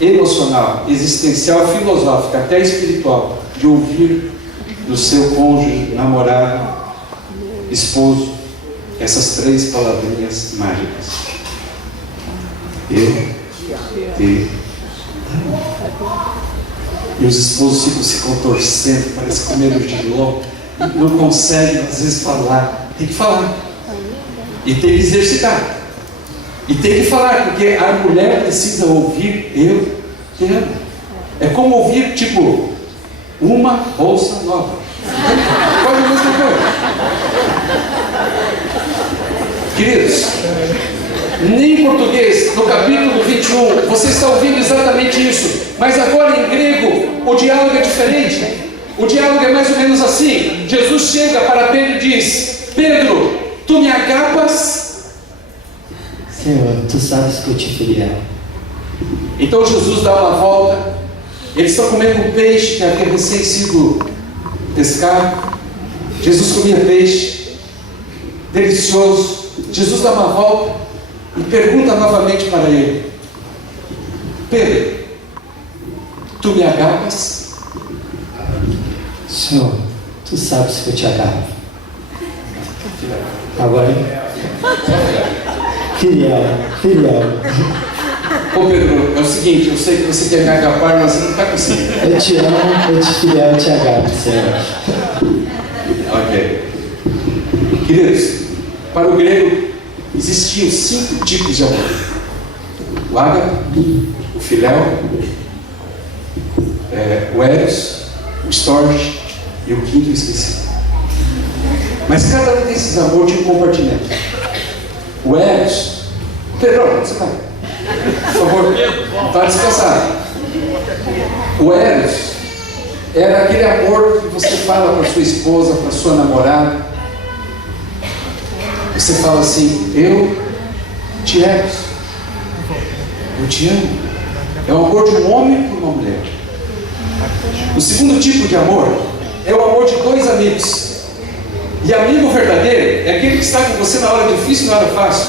emocional, existencial, filosófica, até espiritual, de ouvir do seu cônjuge, namorado, esposo, essas 3 palavrinhas mágicas: eu te amo. E os esposos ficam se contorcendo, parece com medo de louco, não conseguem às vezes falar. Tem que falar, e tem que exercitar, e tem que falar, porque a mulher precisa ouvir eu te amo. É como ouvir, tipo, uma bolsa nova. Qual é a mesma coisa? Queridos, nem em português, no capítulo 21, você está ouvindo exatamente isso, mas agora em grego o diálogo é diferente. O diálogo é mais ou menos assim: Jesus chega para Pedro e diz: Pedro, tu me agapas? Senhor, tu sabes que eu te fiel. Então Jesus dá uma volta, eles estão comendo um peixe que havia recém sido pescado. Jesus comia peixe, delicioso. Jesus dá uma volta e pergunta novamente para ele: Pedro, tu me agapas? Senhor, tu sabes que eu te agarro. Agora, fiel. Ô Pedro, é o seguinte, eu sei que você quer me agapar, mas você não está conseguindo. Eu te amo, eu te fiel, eu te agarro, Senhor. Ok. Queridos, para o grego existiam 5 tipos de amor: o ágape, o filéu, o eros, o storge e o quinto eu esqueci. Mas cada um desses amores tinha um compartimento. O eros, Pedro, onde você vai? Por favor, está descansado. O eros era aquele amor que você fala para sua esposa, para sua namorada. Você fala assim: eu te amo, eu te amo. É o amor de um homem por uma mulher. O segundo tipo de amor é o amor de 2 amigos. E amigo verdadeiro é aquele que está com você na hora difícil e na hora fácil.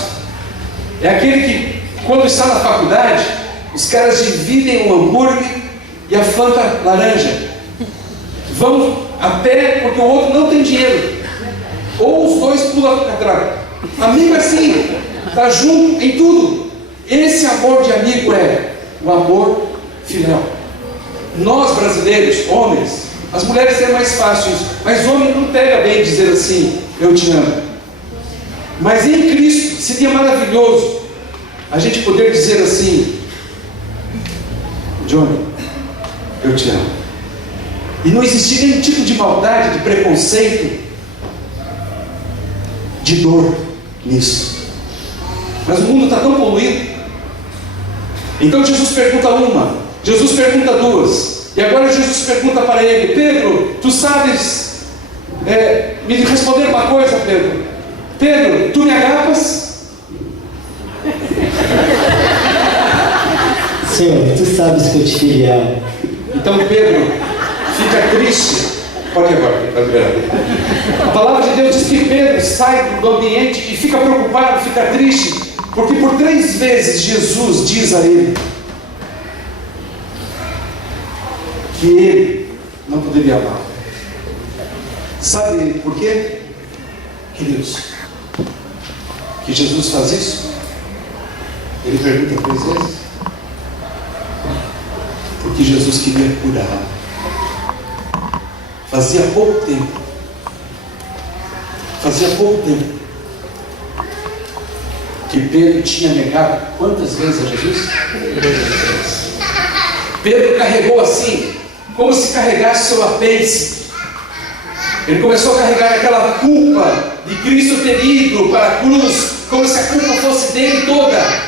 É aquele que, quando está na faculdade, os caras dividem o hambúrguer e a Fanta laranja. Vão a pé porque o outro não tem dinheiro. Ou os dois pulam para trás. Amigo assim, está junto em tudo. Esse amor de amigo é o amor filial. Nós brasileiros, homens, as mulheres é mais fácil isso, mas homem não pega bem dizer assim: eu te amo. Mas em Cristo seria maravilhoso a gente poder dizer assim: Johnny, eu te amo. E não existir nenhum tipo de maldade, de preconceito, de dor nisso. Mas o mundo está tão poluído. Então Jesus pergunta uma, Jesus pergunta 2, e agora Jesus pergunta para ele: Pedro, tu sabes me responder uma coisa, Pedro? Pedro, tu me agapas? Senhor, tu sabes que eu te fiel. Então Pedro fica triste. Pode ir agora, pode liberar. A palavra de Deus diz que Pedro sai do ambiente e fica preocupado, fica triste, porque por 3 vezes Jesus diz a ele que ele não poderia amar. Sabe por quê, queridos, que Jesus faz isso? Ele pergunta 3 vezes. Porque Jesus queria curar. Fazia pouco tempo que Pedro tinha negado quantas vezes a Jesus? 3 vezes. Pedro carregou assim, como se carregasse seu apêndice. Ele começou a carregar aquela culpa de Cristo ter ido para a cruz, como se a culpa fosse dele toda.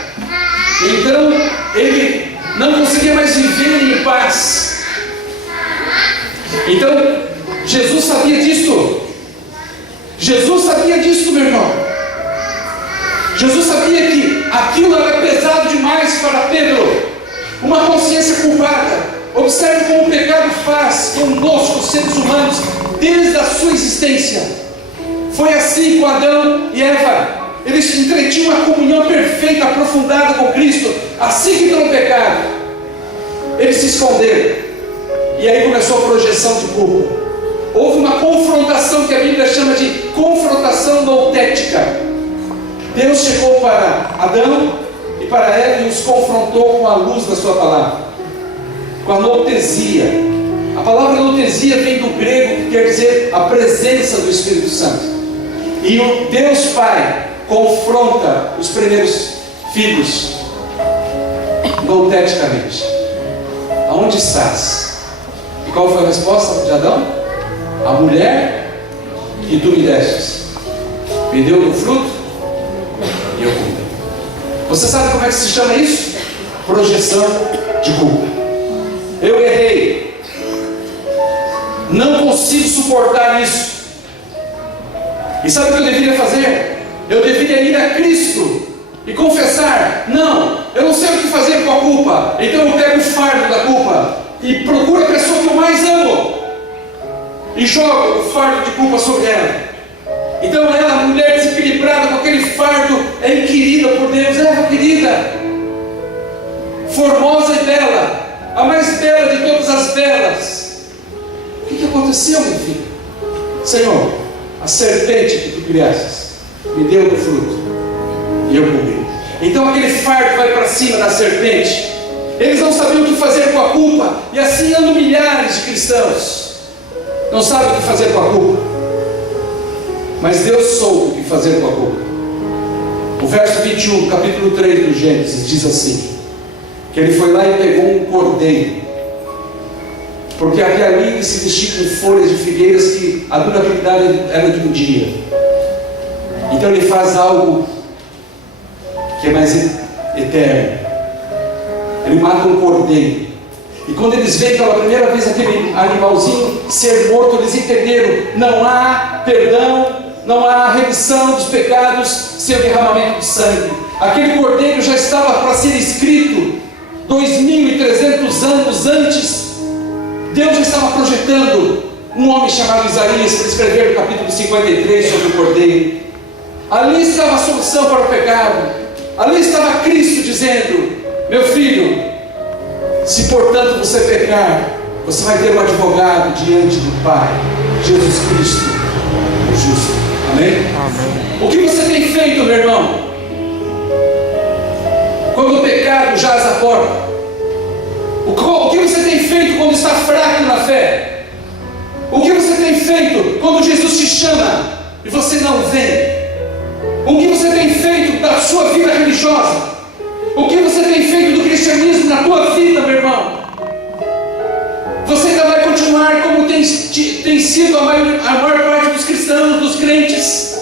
Então ele não conseguia mais viver em paz. Então Jesus sabia disso. Jesus sabia disso, meu irmão. Jesus sabia que aquilo era pesado demais para Pedro. Uma consciência culpada. Observe como o pecado faz conosco, os seres humanos, desde a sua existência. Foi assim com Adão e Eva. Eles entretinham uma comunhão perfeita, aprofundada com Cristo. Assim que entrou o pecado, esconderam. E aí começou a projeção de culpa. Houve uma confrontação que a Bíblia chama de confrontação noutética. Deus chegou para Adão e para Eva e os confrontou com a luz da sua palavra, com a noutesia. A palavra noutesia vem do grego, que quer dizer a presença do Espírito Santo. E o Deus Pai confronta os primeiros filhos nouteticamente. Aonde estás? E qual foi a resposta de Adão? A mulher que tu me destes me deu do fruto e eu comi. Você sabe como é que se chama isso? Projeção de culpa. Eu errei, não consigo suportar isso. E sabe o que eu deveria fazer? Eu deveria ir a Cristo e confessar: não, eu não sei o que fazer com a culpa, então eu pego o fardo da culpa e procuro a pessoa que eu mais amo e jogo o fardo de culpa sobre ela. Então ela, a mulher desequilibrada com aquele fardo, é inquirida por Deus. Ela, querida, formosa e bela, a mais bela de todas as belas, o que aconteceu, meu filho? Senhor, a serpente que tu criastes me deu do fruto e eu comi. Então aquele fardo vai para cima da serpente. Eles não sabiam o que fazer com a culpa, e assim andam milhares de cristãos. Não sabem o que fazer com a culpa, mas Deus soube o que fazer com a culpa. O verso 21, capítulo 3 do Gênesis, diz assim: que ele foi lá e pegou um cordeiro, porque até ali ele se vestia com folhas de figueiras que a durabilidade era de um dia. Então ele faz algo que é mais eterno. Ele mata um cordeiro. E quando eles veem pela primeira vez aquele animalzinho ser morto, eles entenderam: não há perdão, não há remissão dos pecados sem o derramamento de sangue. Aquele cordeiro já estava para ser escrito 2.300 anos antes. Deus já estava projetando um homem chamado Isaías para escrever no capítulo 53 sobre o cordeiro. Ali estava a solução para o pecado. Ali estava Cristo dizendo: meu filho, se portanto você pecar, você vai ter um advogado diante do Pai, Jesus Cristo, o justo. Amém? Amém. O que você tem feito, meu irmão, quando o pecado jaz à porta? O que você tem feito quando está fraco na fé? O que você tem feito quando Jesus te chama e você não vem? O que você tem feito da sua vida religiosa? O que você tem feito do cristianismo na tua vida, meu irmão? Você ainda vai continuar como tem sido a maior parte dos cristãos, dos crentes.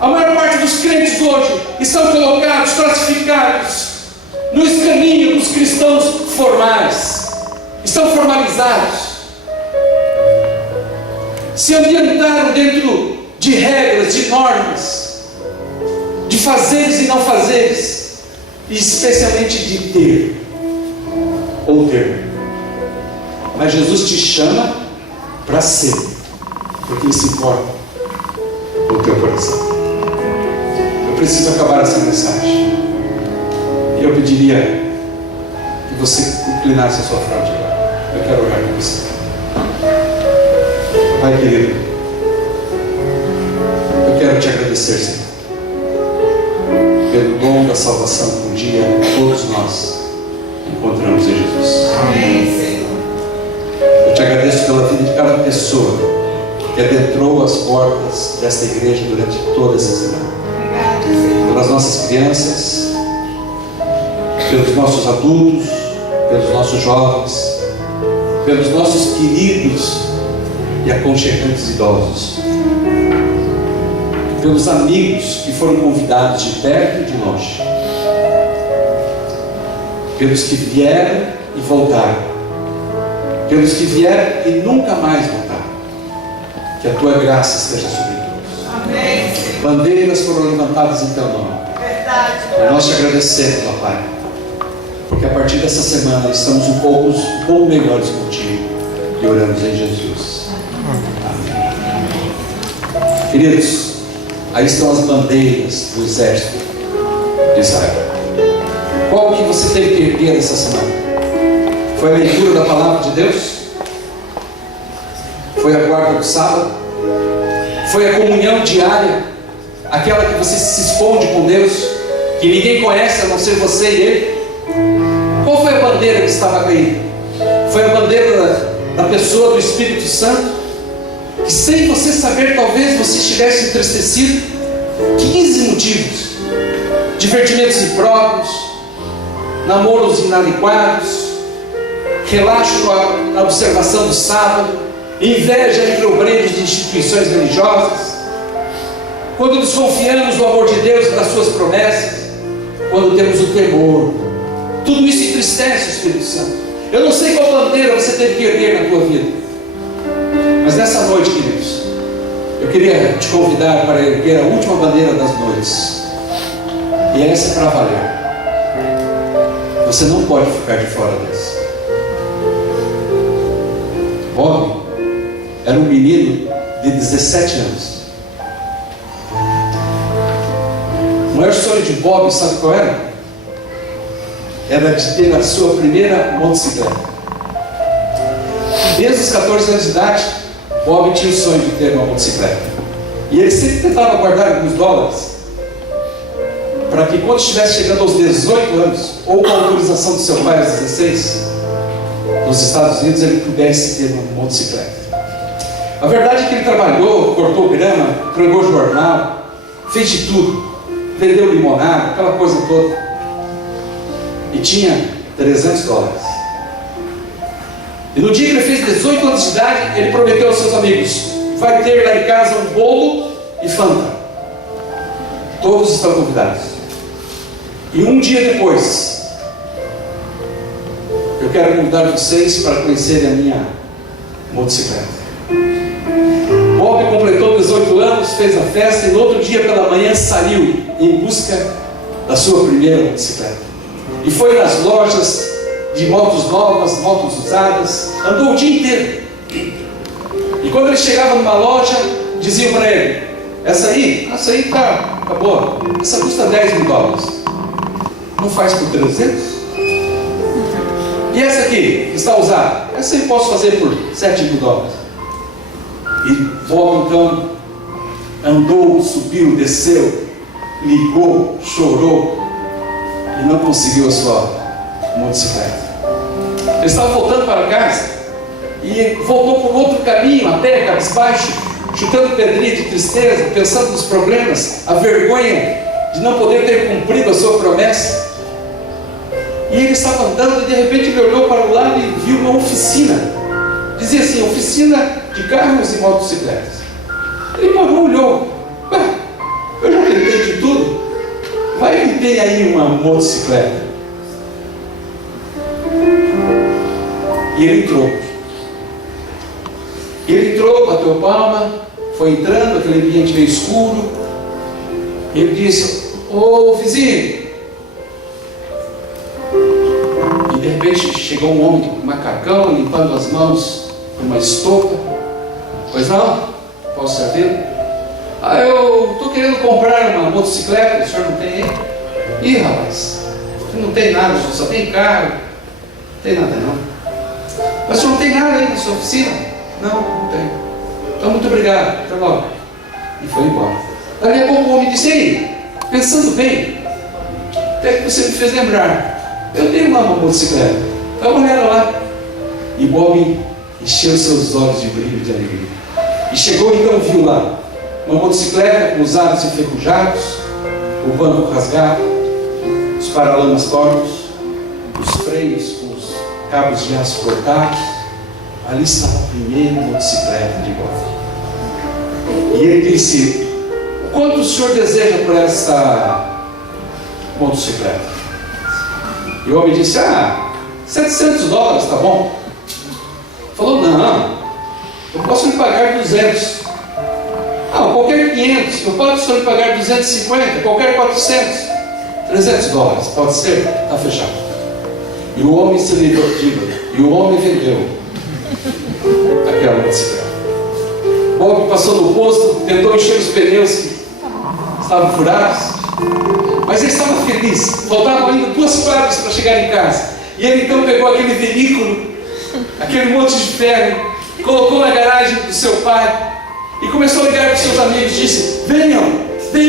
A maior parte dos crentes hoje estão colocados, classificados no escaninho dos cristãos formais. Estão formalizados. Se ambientaram dentro de regras, de normas, de fazeres e não fazeres, e especialmente de ter ou ter. Mas Jesus te chama para ser, porque Ele se importa com o teu coração. Eu preciso acabar essa mensagem, e eu pediria que você inclinasse a sua fronte agora. Eu quero orar com você. Pai querido, eu quero te agradecer, Senhor, pelo dom da salvação que um dia todos nós encontramos em Jesus. Amém, Senhor. Eu te agradeço pela vida de cada pessoa que adentrou as portas desta igreja durante toda essa semana. Pelas nossas crianças, pelos nossos adultos, pelos nossos jovens, pelos nossos queridos e aconchegantes idosos, pelos amigos que foram convidados de perto e de longe, pelos que vieram e voltaram, pelos que vieram e nunca mais voltaram. Que a tua graça esteja sobre todos. Amém. Bandeiras foram levantadas em teu nome. Verdade. E nós te agradecemos, ó Pai, porque a partir dessa semana estamos um pouco melhores contigo e oramos em Jesus. Amém. Queridos, aí estão as bandeiras do exército de Israel. Qual que você teve que erguer essa semana? Foi a leitura da palavra de Deus? Foi a guarda do sábado? Foi a comunhão diária? Aquela que você se esconde com Deus, que ninguém conhece a não ser você e Ele? Qual foi a bandeira que estava caída? Foi a bandeira da pessoa do Espírito Santo, que sem você saber, talvez você estivesse entristecido. 15 motivos: divertimentos impróprios, namoros inadequados, relaxo na observação do sábado, inveja entre obreiros de instituições religiosas, quando desconfiamos do amor de Deus e das suas promessas, quando temos o temor. Tudo isso entristece o Espírito Santo. Eu não sei qual bandeira você teve que erguer na tua vida, mas nessa noite, queridos, eu queria te convidar para erguer a última bandeira das noites, e essa é para valer. Você não pode ficar de fora dessa. Bob era um menino de 17 anos. O maior sonho de Bob, sabe qual era? Era de ter a sua primeira motocicleta. Desde os 14 anos de idade, Bob tinha o sonho de ter uma motocicleta. E ele sempre tentava guardar alguns dólares para que quando estivesse chegando aos 18 anos, ou com a autorização do seu pai aos 16, nos Estados Unidos, ele pudesse ter uma motocicleta. A verdade é que ele trabalhou, cortou grama, entregou jornal, fez de tudo, vendeu limonada, aquela coisa toda, e tinha 300 dólares. E no dia que ele fez 18 anos de idade, ele prometeu aos seus amigos: vai ter lá em casa um bolo e Fanta. Todos estão convidados. E um dia depois, eu quero convidar vocês para conhecerem a minha motocicleta. Bob completou 18 anos, fez a festa, e no outro dia pela manhã saiu em busca da sua primeira motocicleta. E foi nas lojas de motos novas, motos usadas, andou o dia inteiro. E quando ele chegava numa loja, diziam para ele: essa aí tá boa, essa custa 10 mil dólares. Não faz por 300? E essa aqui, que está usada, essa aí posso fazer por 7 mil dólares. E Bob então andou, subiu, desceu, ligou, chorou e não conseguiu a sua motocicleta. Ele estava voltando para casa e voltou por outro caminho, a pé, cabisbaixo, chutando pedrinha de tristeza, pensando nos problemas, a vergonha de não poder ter cumprido a sua promessa. E ele estava andando e de repente ele olhou para o lado e viu uma oficina. Dizia assim: oficina de carros e motocicletas. Ele parou, olhou: ué, eu já tentei de tudo, vai que tem aí uma motocicleta. E ele entrou. Bateu palma, foi entrando, aquele ambiente meio escuro. Ele disse: ô vizinho. E de repente chegou um homem com macacão, limpando as mãos com uma estopa. Pois não? Posso servir? Eu estou querendo comprar uma motocicleta, o senhor não tem aí? Ih, rapaz, não tem nada, só tem carro. Não tem nada não. Mas o senhor não tem nada aí na sua oficina? Não tem. Então muito obrigado, até logo. E foi embora. Daqui a pouco o homem disse: ei, pensando bem, até que você me fez lembrar, eu tenho uma motocicleta, dá uma olhada lá. E Bob encheu seus olhos de brilho, de alegria. E chegou então, viu lá uma motocicleta com os aros enferrujados, o banco rasgado, os paralamas tortos, os freios com os cabos de aço cortados. Ali estava a primeira motocicleta de Bob. E ele disse: quanto o senhor deseja por essa motocicleta? E o homem disse: 700 dólares, tá bom? Falou: não, eu posso lhe pagar 200. Qualquer 500, eu posso lhe pagar 250, qualquer 400. 300 dólares, pode ser? Está fechado. E o homem se livrou, e o homem vendeu aquela motocicleta. Bob passou no posto, tentou encher os pneus que estavam furados, mas ele estava feliz. Faltavam ainda 2 quadras para chegar em casa. E ele então pegou aquele veículo, aquele monte de ferro, colocou na garagem do seu pai e começou a ligar para os seus amigos. Disse: venham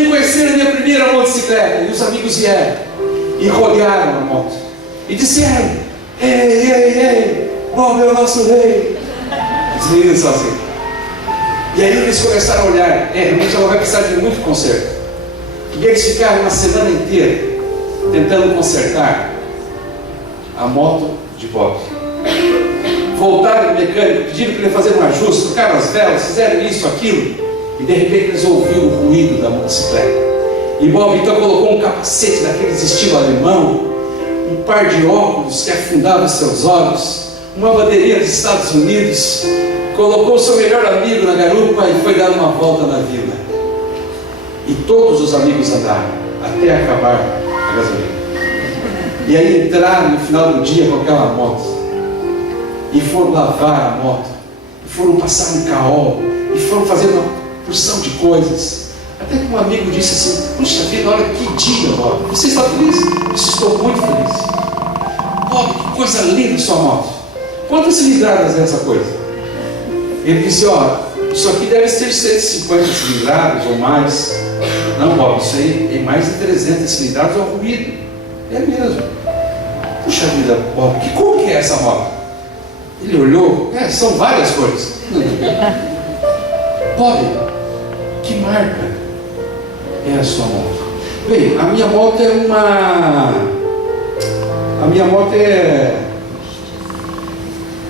conhecer a minha primeira motocicleta. E os amigos vieram e rodearam a moto e disseram: ei, Bob é o nosso rei. Os meninos são assim. E aí eles começaram a olhar: realmente ela vai precisar de muito conserto. E eles ficaram uma semana inteira tentando consertar a moto de Bob. Voltaram no mecânico, pediram para ele fazer um ajuste, trocaram as velas, fizeram isso, aquilo, e de repente eles ouviram o ruído da motocicleta. E Bob então colocou um capacete daqueles estilo alemão, um par de óculos que afundavam seus olhos, uma bandeirinha dos Estados Unidos, colocou seu melhor amigo na garupa e foi dar uma volta na vila. E todos os amigos andaram até acabar a gasolina. E aí entraram no final do dia com aquela moto e foram lavar a moto, e foram passar um caol, e foram fazer uma porção de coisas. Até que um amigo disse assim: puxa vida, olha que dia, Bob. Você está feliz? Eu estou muito feliz. Bob, que coisa linda sua moto. Quantas cilindradas é essa coisa? Ele disse: ó, isso aqui deve ser 150 cilindradas ou mais. Não, Bob, isso aí tem mais de 300 cilindradas ao ruído. É mesmo. Puxa vida, Bob, que cor que é essa moto? Ele olhou: são várias cores. Bob, que marca é a sua moto? Bem, a minha moto é uma... A minha moto é...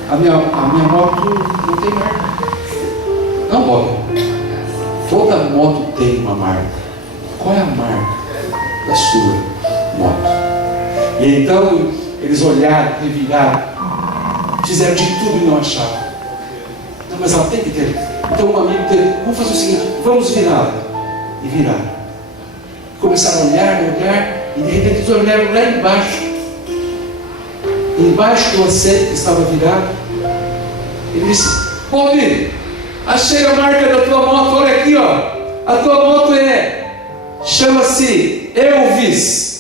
A minha moto não tem marca. Não, Bob. Toda moto tem uma marca. Qual é a marca da sua moto? E então eles olharam, reviraram, fizeram de tudo e não acharam. Não, mas ela tem que ter. Então um amigo dele: vamos fazer o seguinte, vamos virá-la. E viraram. Começaram a olhar, e de repente eles olharam lá embaixo do assento que estava virado. Ele disse: Bob, achei a marca da tua moto, olha aqui, ó. A tua moto chama-se Elvis.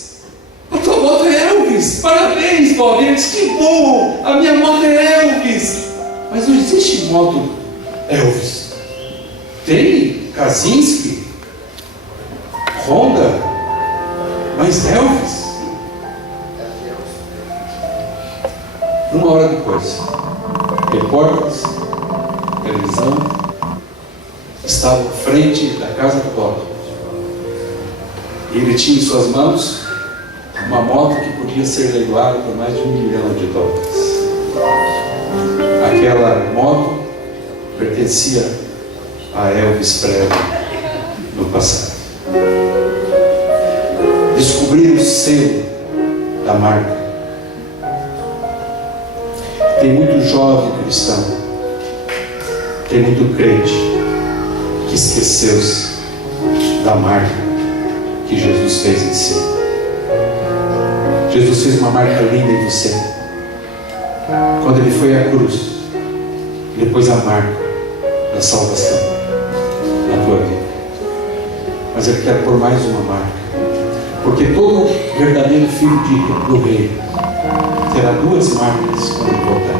A tua moto é Elvis. Parabéns, Bob. Ele disse: que bom, a minha moto é Elvis. Mas não existe moto Elvis. Tem Kaczynski, Honda, mas Elvis. Uma hora depois, repórteres, televisão, estavam à frente da casa do Bob. E ele tinha em suas mãos uma moto que podia ser leiloada por mais de $1 milhão. Aquela moto pertencia a Elvis Presley no passado. Descobriram o selo da marca. Tem muito jovem cristão, tem muito crente que esqueceu-se da marca que Jesus fez em si. Jesus fez uma marca linda em você quando Ele foi à cruz e depois a marca da salvação na tua vida. Mas Ele quer pôr mais uma marca, porque todo verdadeiro filho do rei terá duas marcas quando Ele voltar: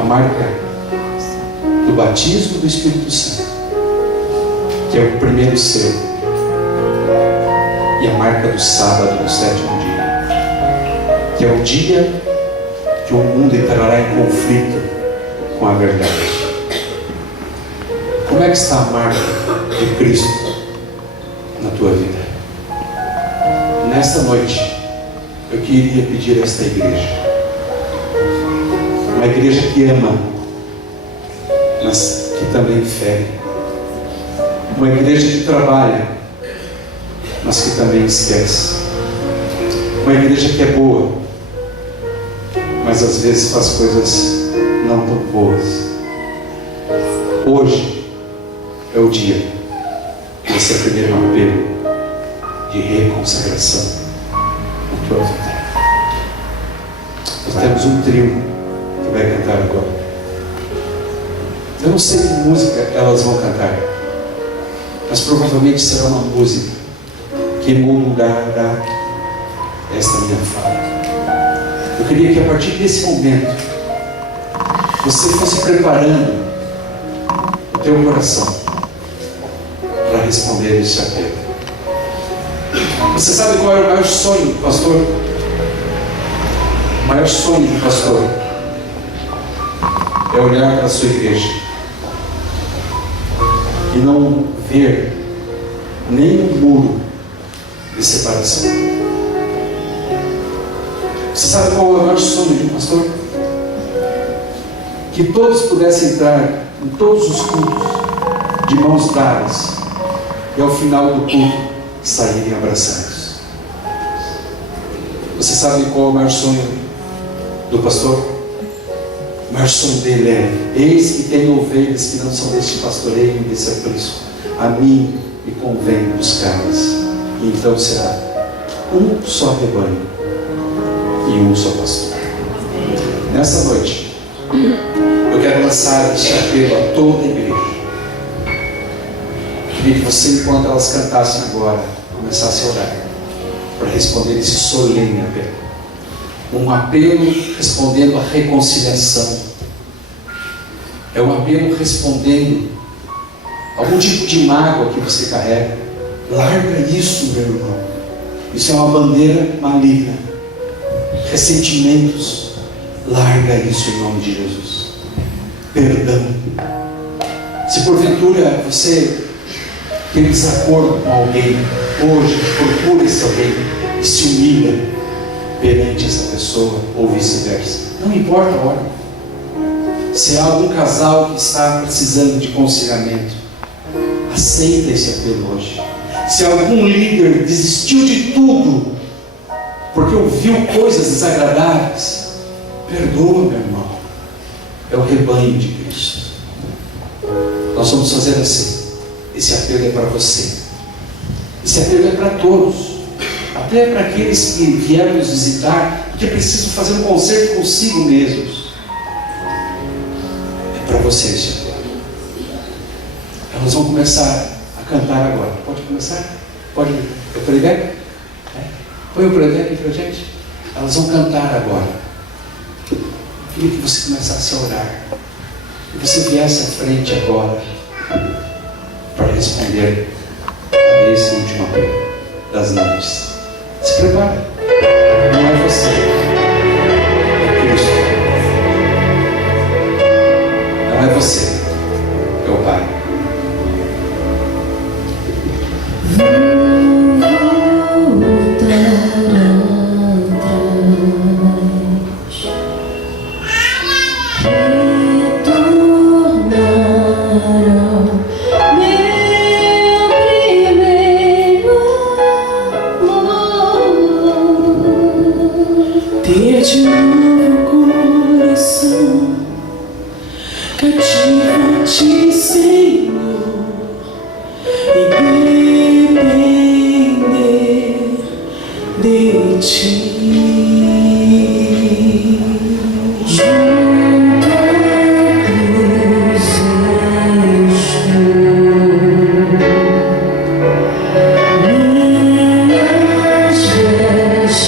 a marca do batismo do Espírito Santo, que é o primeiro selo, e a marca do sábado, do sétimo dia, que é o dia que o mundo entrará em conflito com a verdade. Como é que está a marca de Cristo na tua vida? Nesta noite eu queria pedir a esta igreja, uma igreja que ama, mas que também fere, uma igreja que trabalha, mas que também esquece, uma igreja que é boa, mas às vezes faz coisas não tão boas. Hoje é o dia desse primeiro apelo de reconsagração na tua vida. Nós temos um trio que vai cantar agora. Eu não sei que música elas vão cantar, mas provavelmente será uma música que moldará esta minha fala. Eu queria que a partir desse momento você fosse preparando o teu coração para responder esse apelo. Você sabe qual é o maior sonho do pastor? O maior sonho do pastor é olhar para a sua igreja e não ver nenhum muro de separação. Você sabe qual é o maior sonho de um pastor? Que todos pudessem entrar em todos os cultos de mãos dadas e ao final do culto saírem abraçados. Você sabe qual é o maior sonho do pastor? O maior sonho dele é: eis que tenho ovelhas que não são deste pastoreio e desse aprisco, a mim me convém buscá-las, e então será um só rebanho e um só pastor. Nessa noite eu quero lançar este apelo a toda a igreja. Queria que você, enquanto elas cantassem agora, começasse a orar para responder esse solene apelo. Um apelo respondendo à reconciliação. É um apelo respondendo a algum tipo de mágoa que você carrega. Larga isso, meu irmão. Isso é uma bandeira maligna. Ressentimentos, larga isso em nome de Jesus. Perdão. Se porventura você tem desacordo com alguém, hoje procura esse alguém e se humilha perante essa pessoa, ou vice-versa. Não importa a hora. Se há algum casal que está precisando de aconselhamento, aceita esse apelo hoje. Se algum líder desistiu de tudo porque ouviu coisas desagradáveis, perdoa, meu irmão. É o rebanho de Cristo. Nós vamos fazer assim. Esse apelo é para você. Esse apelo é para todos. Até para aqueles que vieram nos visitar, que precisam fazer um concerto consigo mesmos. É para você esse apelo. Elas vão começar a cantar agora. Pode começar? Pode? Eu playback? Põe o playback para a gente. Elas vão cantar agora. Eu queria que você começasse a orar. Que você viesse à frente agora para responder a esse último apelo das noites. Se prepare. Não é você, é Cristo. Não é você, é o Pai. De novo coração cativo a ti, Senhor, e depender de ti. Junto à cruz minhas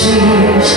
vestes.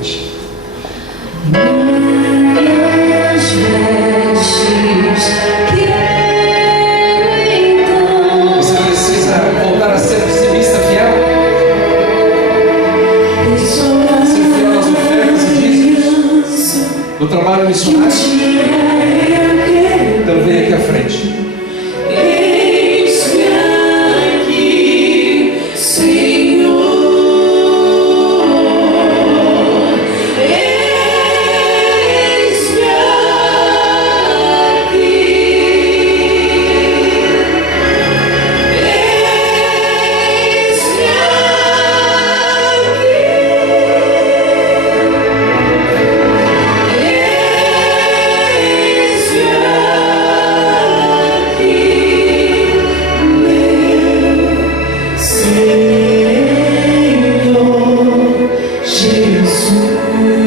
frente. Minhas vestes quero então. Você precisa voltar a ser pessimista fiel. Ser fiel nas ofertas e dízimos. No trabalho missionário. Então vem aqui à frente. Eis-me aqui, Senhor. Eis-me aqui. Eis-me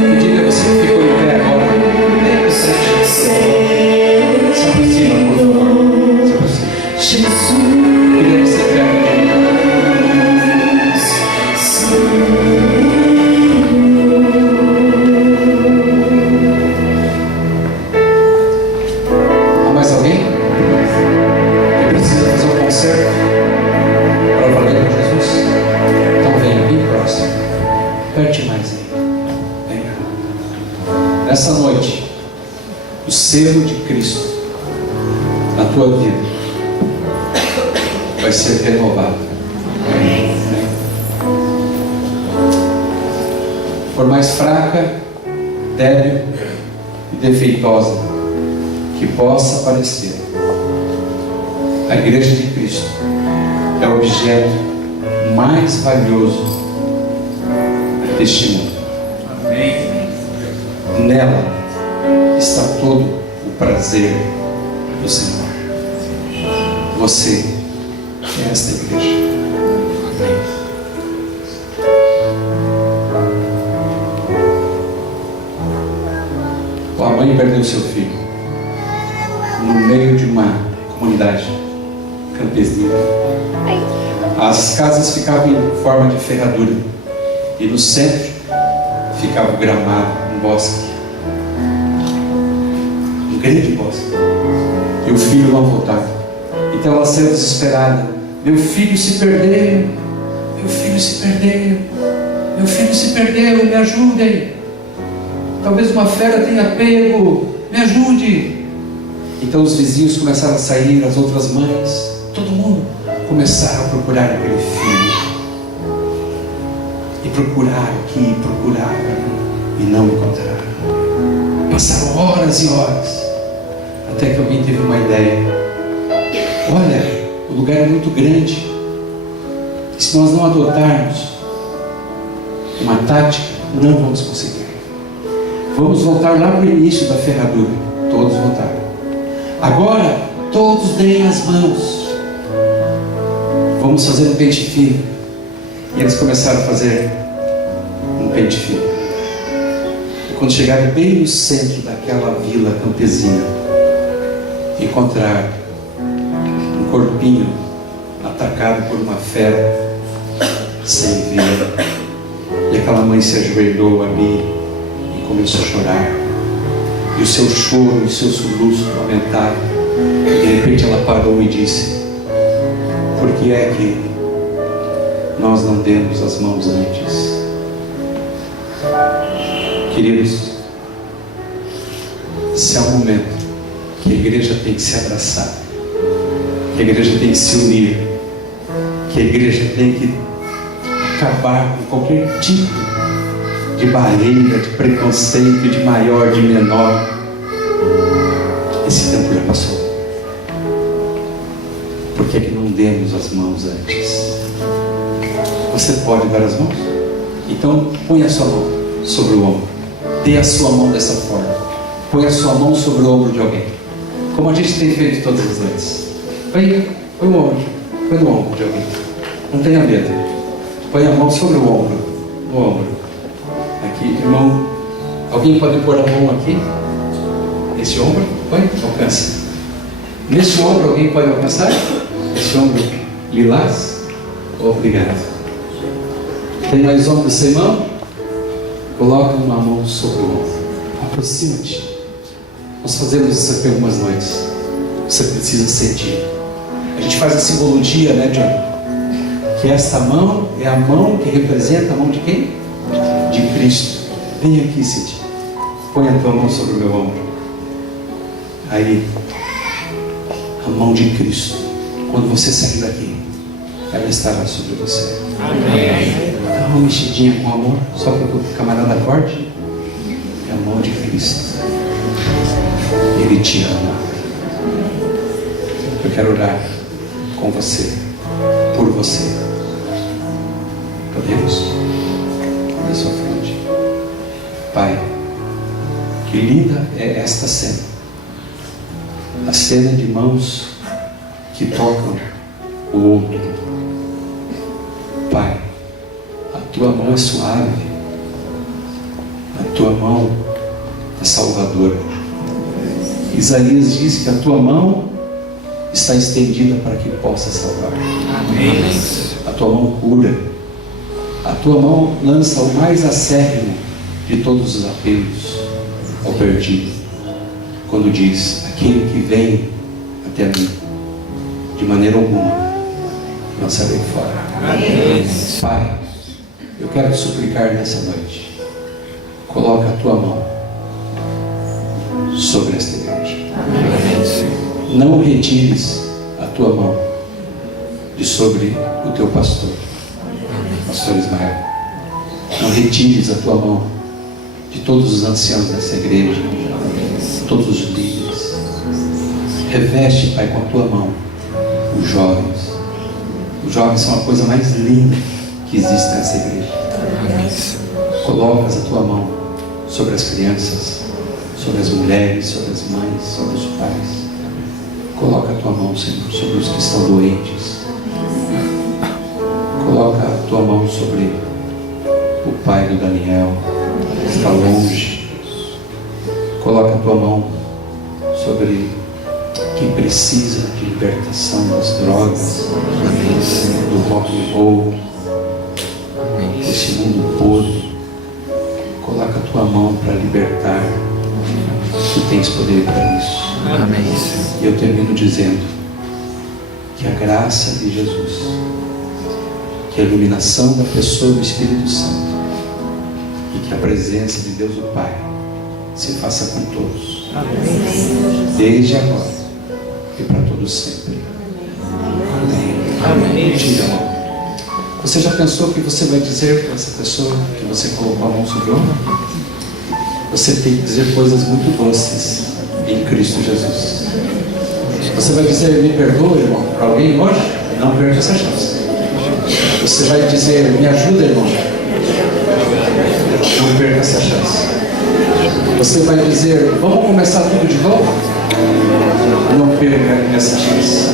E diga você que ficou em pé agora. Vem para frente. Se aproxima, por favor. Se aproxima. Eu queria você perto de mim. Há mais alguém que precisa fazer um concerto para valer com Jesus? Então venha bem próximo. Aperte mais aí. Venha. Nessa noite, o selo de Cristo na tua vida vai ser renovado. Por mais fraca, débil e defeituosa que possa parecer, a Igreja de Cristo é o objeto mais valioso deste mundo. Nela está todo o prazer do Senhor. Você é esta igreja. A mãe perdeu seu filho no meio de uma comunidade campesina. As casas ficavam em forma de ferradura e no centro ficava o gramado, um bosque, um grande bosque, e o filho não voltava. Então ela saiu desesperada: meu filho se perdeu, meu filho se perdeu, meu filho se perdeu, me ajudem, talvez uma fera tenha pego, me ajude. Então os vizinhos começaram a sair, as outras mães, todo mundo começaram a procurar aquele filho. E procurar aqui, procurar e não encontraram. Passaram horas e horas, até que alguém teve uma ideia. Olha, o lugar é muito grande, e se nós não adotarmos uma tática, não vamos conseguir. Vamos voltar lá para o início da ferradura. Todos voltaram. Agora, todos deem as mãos. Vamos fazer um pente fino. E eles começaram a fazer um pente fino. E quando chegaram bem no centro daquela vila campesina, encontraram um corpinho atacado por uma fera sem vida. E aquela mãe se ajoelhou ali e começou a chorar. E o seu choro e o seu soluço aumentaram. E de repente ela parou e disse: por que é que nós não demos as mãos antes? Queridos, esse é um momento que a igreja tem que se abraçar, que a igreja tem que se unir, que a igreja tem que acabar com qualquer tipo de barreira, de preconceito, de maior, de menor. Esse tempo já passou. Por que é que não demos as mãos antes? Você pode dar as mãos? Então põe a sua mão sobre o ombro. Dê a sua mão dessa forma. Põe a sua mão sobre o ombro de alguém, como a gente tem feito todas as noites. Põe o ombro. Põe no ombro de alguém. Não tenha medo. Põe a mão sobre o ombro. No ombro. Aqui, irmão. Alguém pode pôr a mão aqui? Esse ombro? Põe, alcança. Nesse ombro alguém pode alcançar? Esse ombro lilás? Obrigado. Tem mais ombros sem mão? Coloca uma mão sobre o ombro. Aproxima-te. Nós fazemos isso aqui algumas noites. Você precisa sentir. A gente faz a simbologia, né, John? Que esta mão é a mão que representa a mão de quem? De Cristo. Vem aqui, Cid. Põe a tua mão sobre o meu ombro. Aí, a mão de Cristo, quando você sair daqui, ela estará sobre você. Amém. Dá uma mexidinha com amor, só para que o camarada acorde. É a mão de Cristo. Ele te ama. Eu quero orar com você, por você. Podemos? Na sua frente. Pai, que linda é esta cena. A cena de mãos que tocam o outro. Pai, a tua mão é suave. A tua mão é salvadora. Isaías diz que a tua mão está estendida para que possa salvar. Amém. A tua mão cura. A tua mão lança o mais acérrimo de todos os apelos ao perdido. Quando diz, aquele que vem até mim, de maneira alguma lançarei fora. Amém. Pai, eu quero te suplicar nessa noite. Coloca a tua mão sobre esta igreja. Não retires a tua mão de sobre o teu pastor, pastor Ismael. Não retires a tua mão de todos os anciãos dessa igreja, todos os líderes. Reveste, Pai, com a tua mão os jovens. Os jovens são a coisa mais linda que existe nessa igreja. Colocas a tua mão sobre as crianças, sobre as mulheres, sobre as mães, sobre os pais. Coloca a tua mão, Senhor, sobre os que estão doentes. Coloca a tua mão sobre o pai do Daniel, que está longe. Coloca a tua mão sobre quem precisa de libertação das drogas, do rock and roll, desse mundo podre. Coloca a tua mão para libertar. Tu tens poder para isso. Amém. E eu termino dizendo que a graça de Jesus, que a iluminação da pessoa do Espírito Santo e que a presença de Deus o Pai se faça com todos, desde agora e para todos sempre. Amém. Tira a mão. Você já pensou que você vai dizer para essa pessoa que você colocou a mão sobre o ombro? Você tem que dizer coisas muito doces em Cristo Jesus. Você vai dizer, me perdoa, irmão, para alguém hoje? Não perca essa chance. Você vai dizer, me ajuda, irmão? Não perca essa chance. Você vai dizer, vamos começar tudo de novo? Não perca essa chance.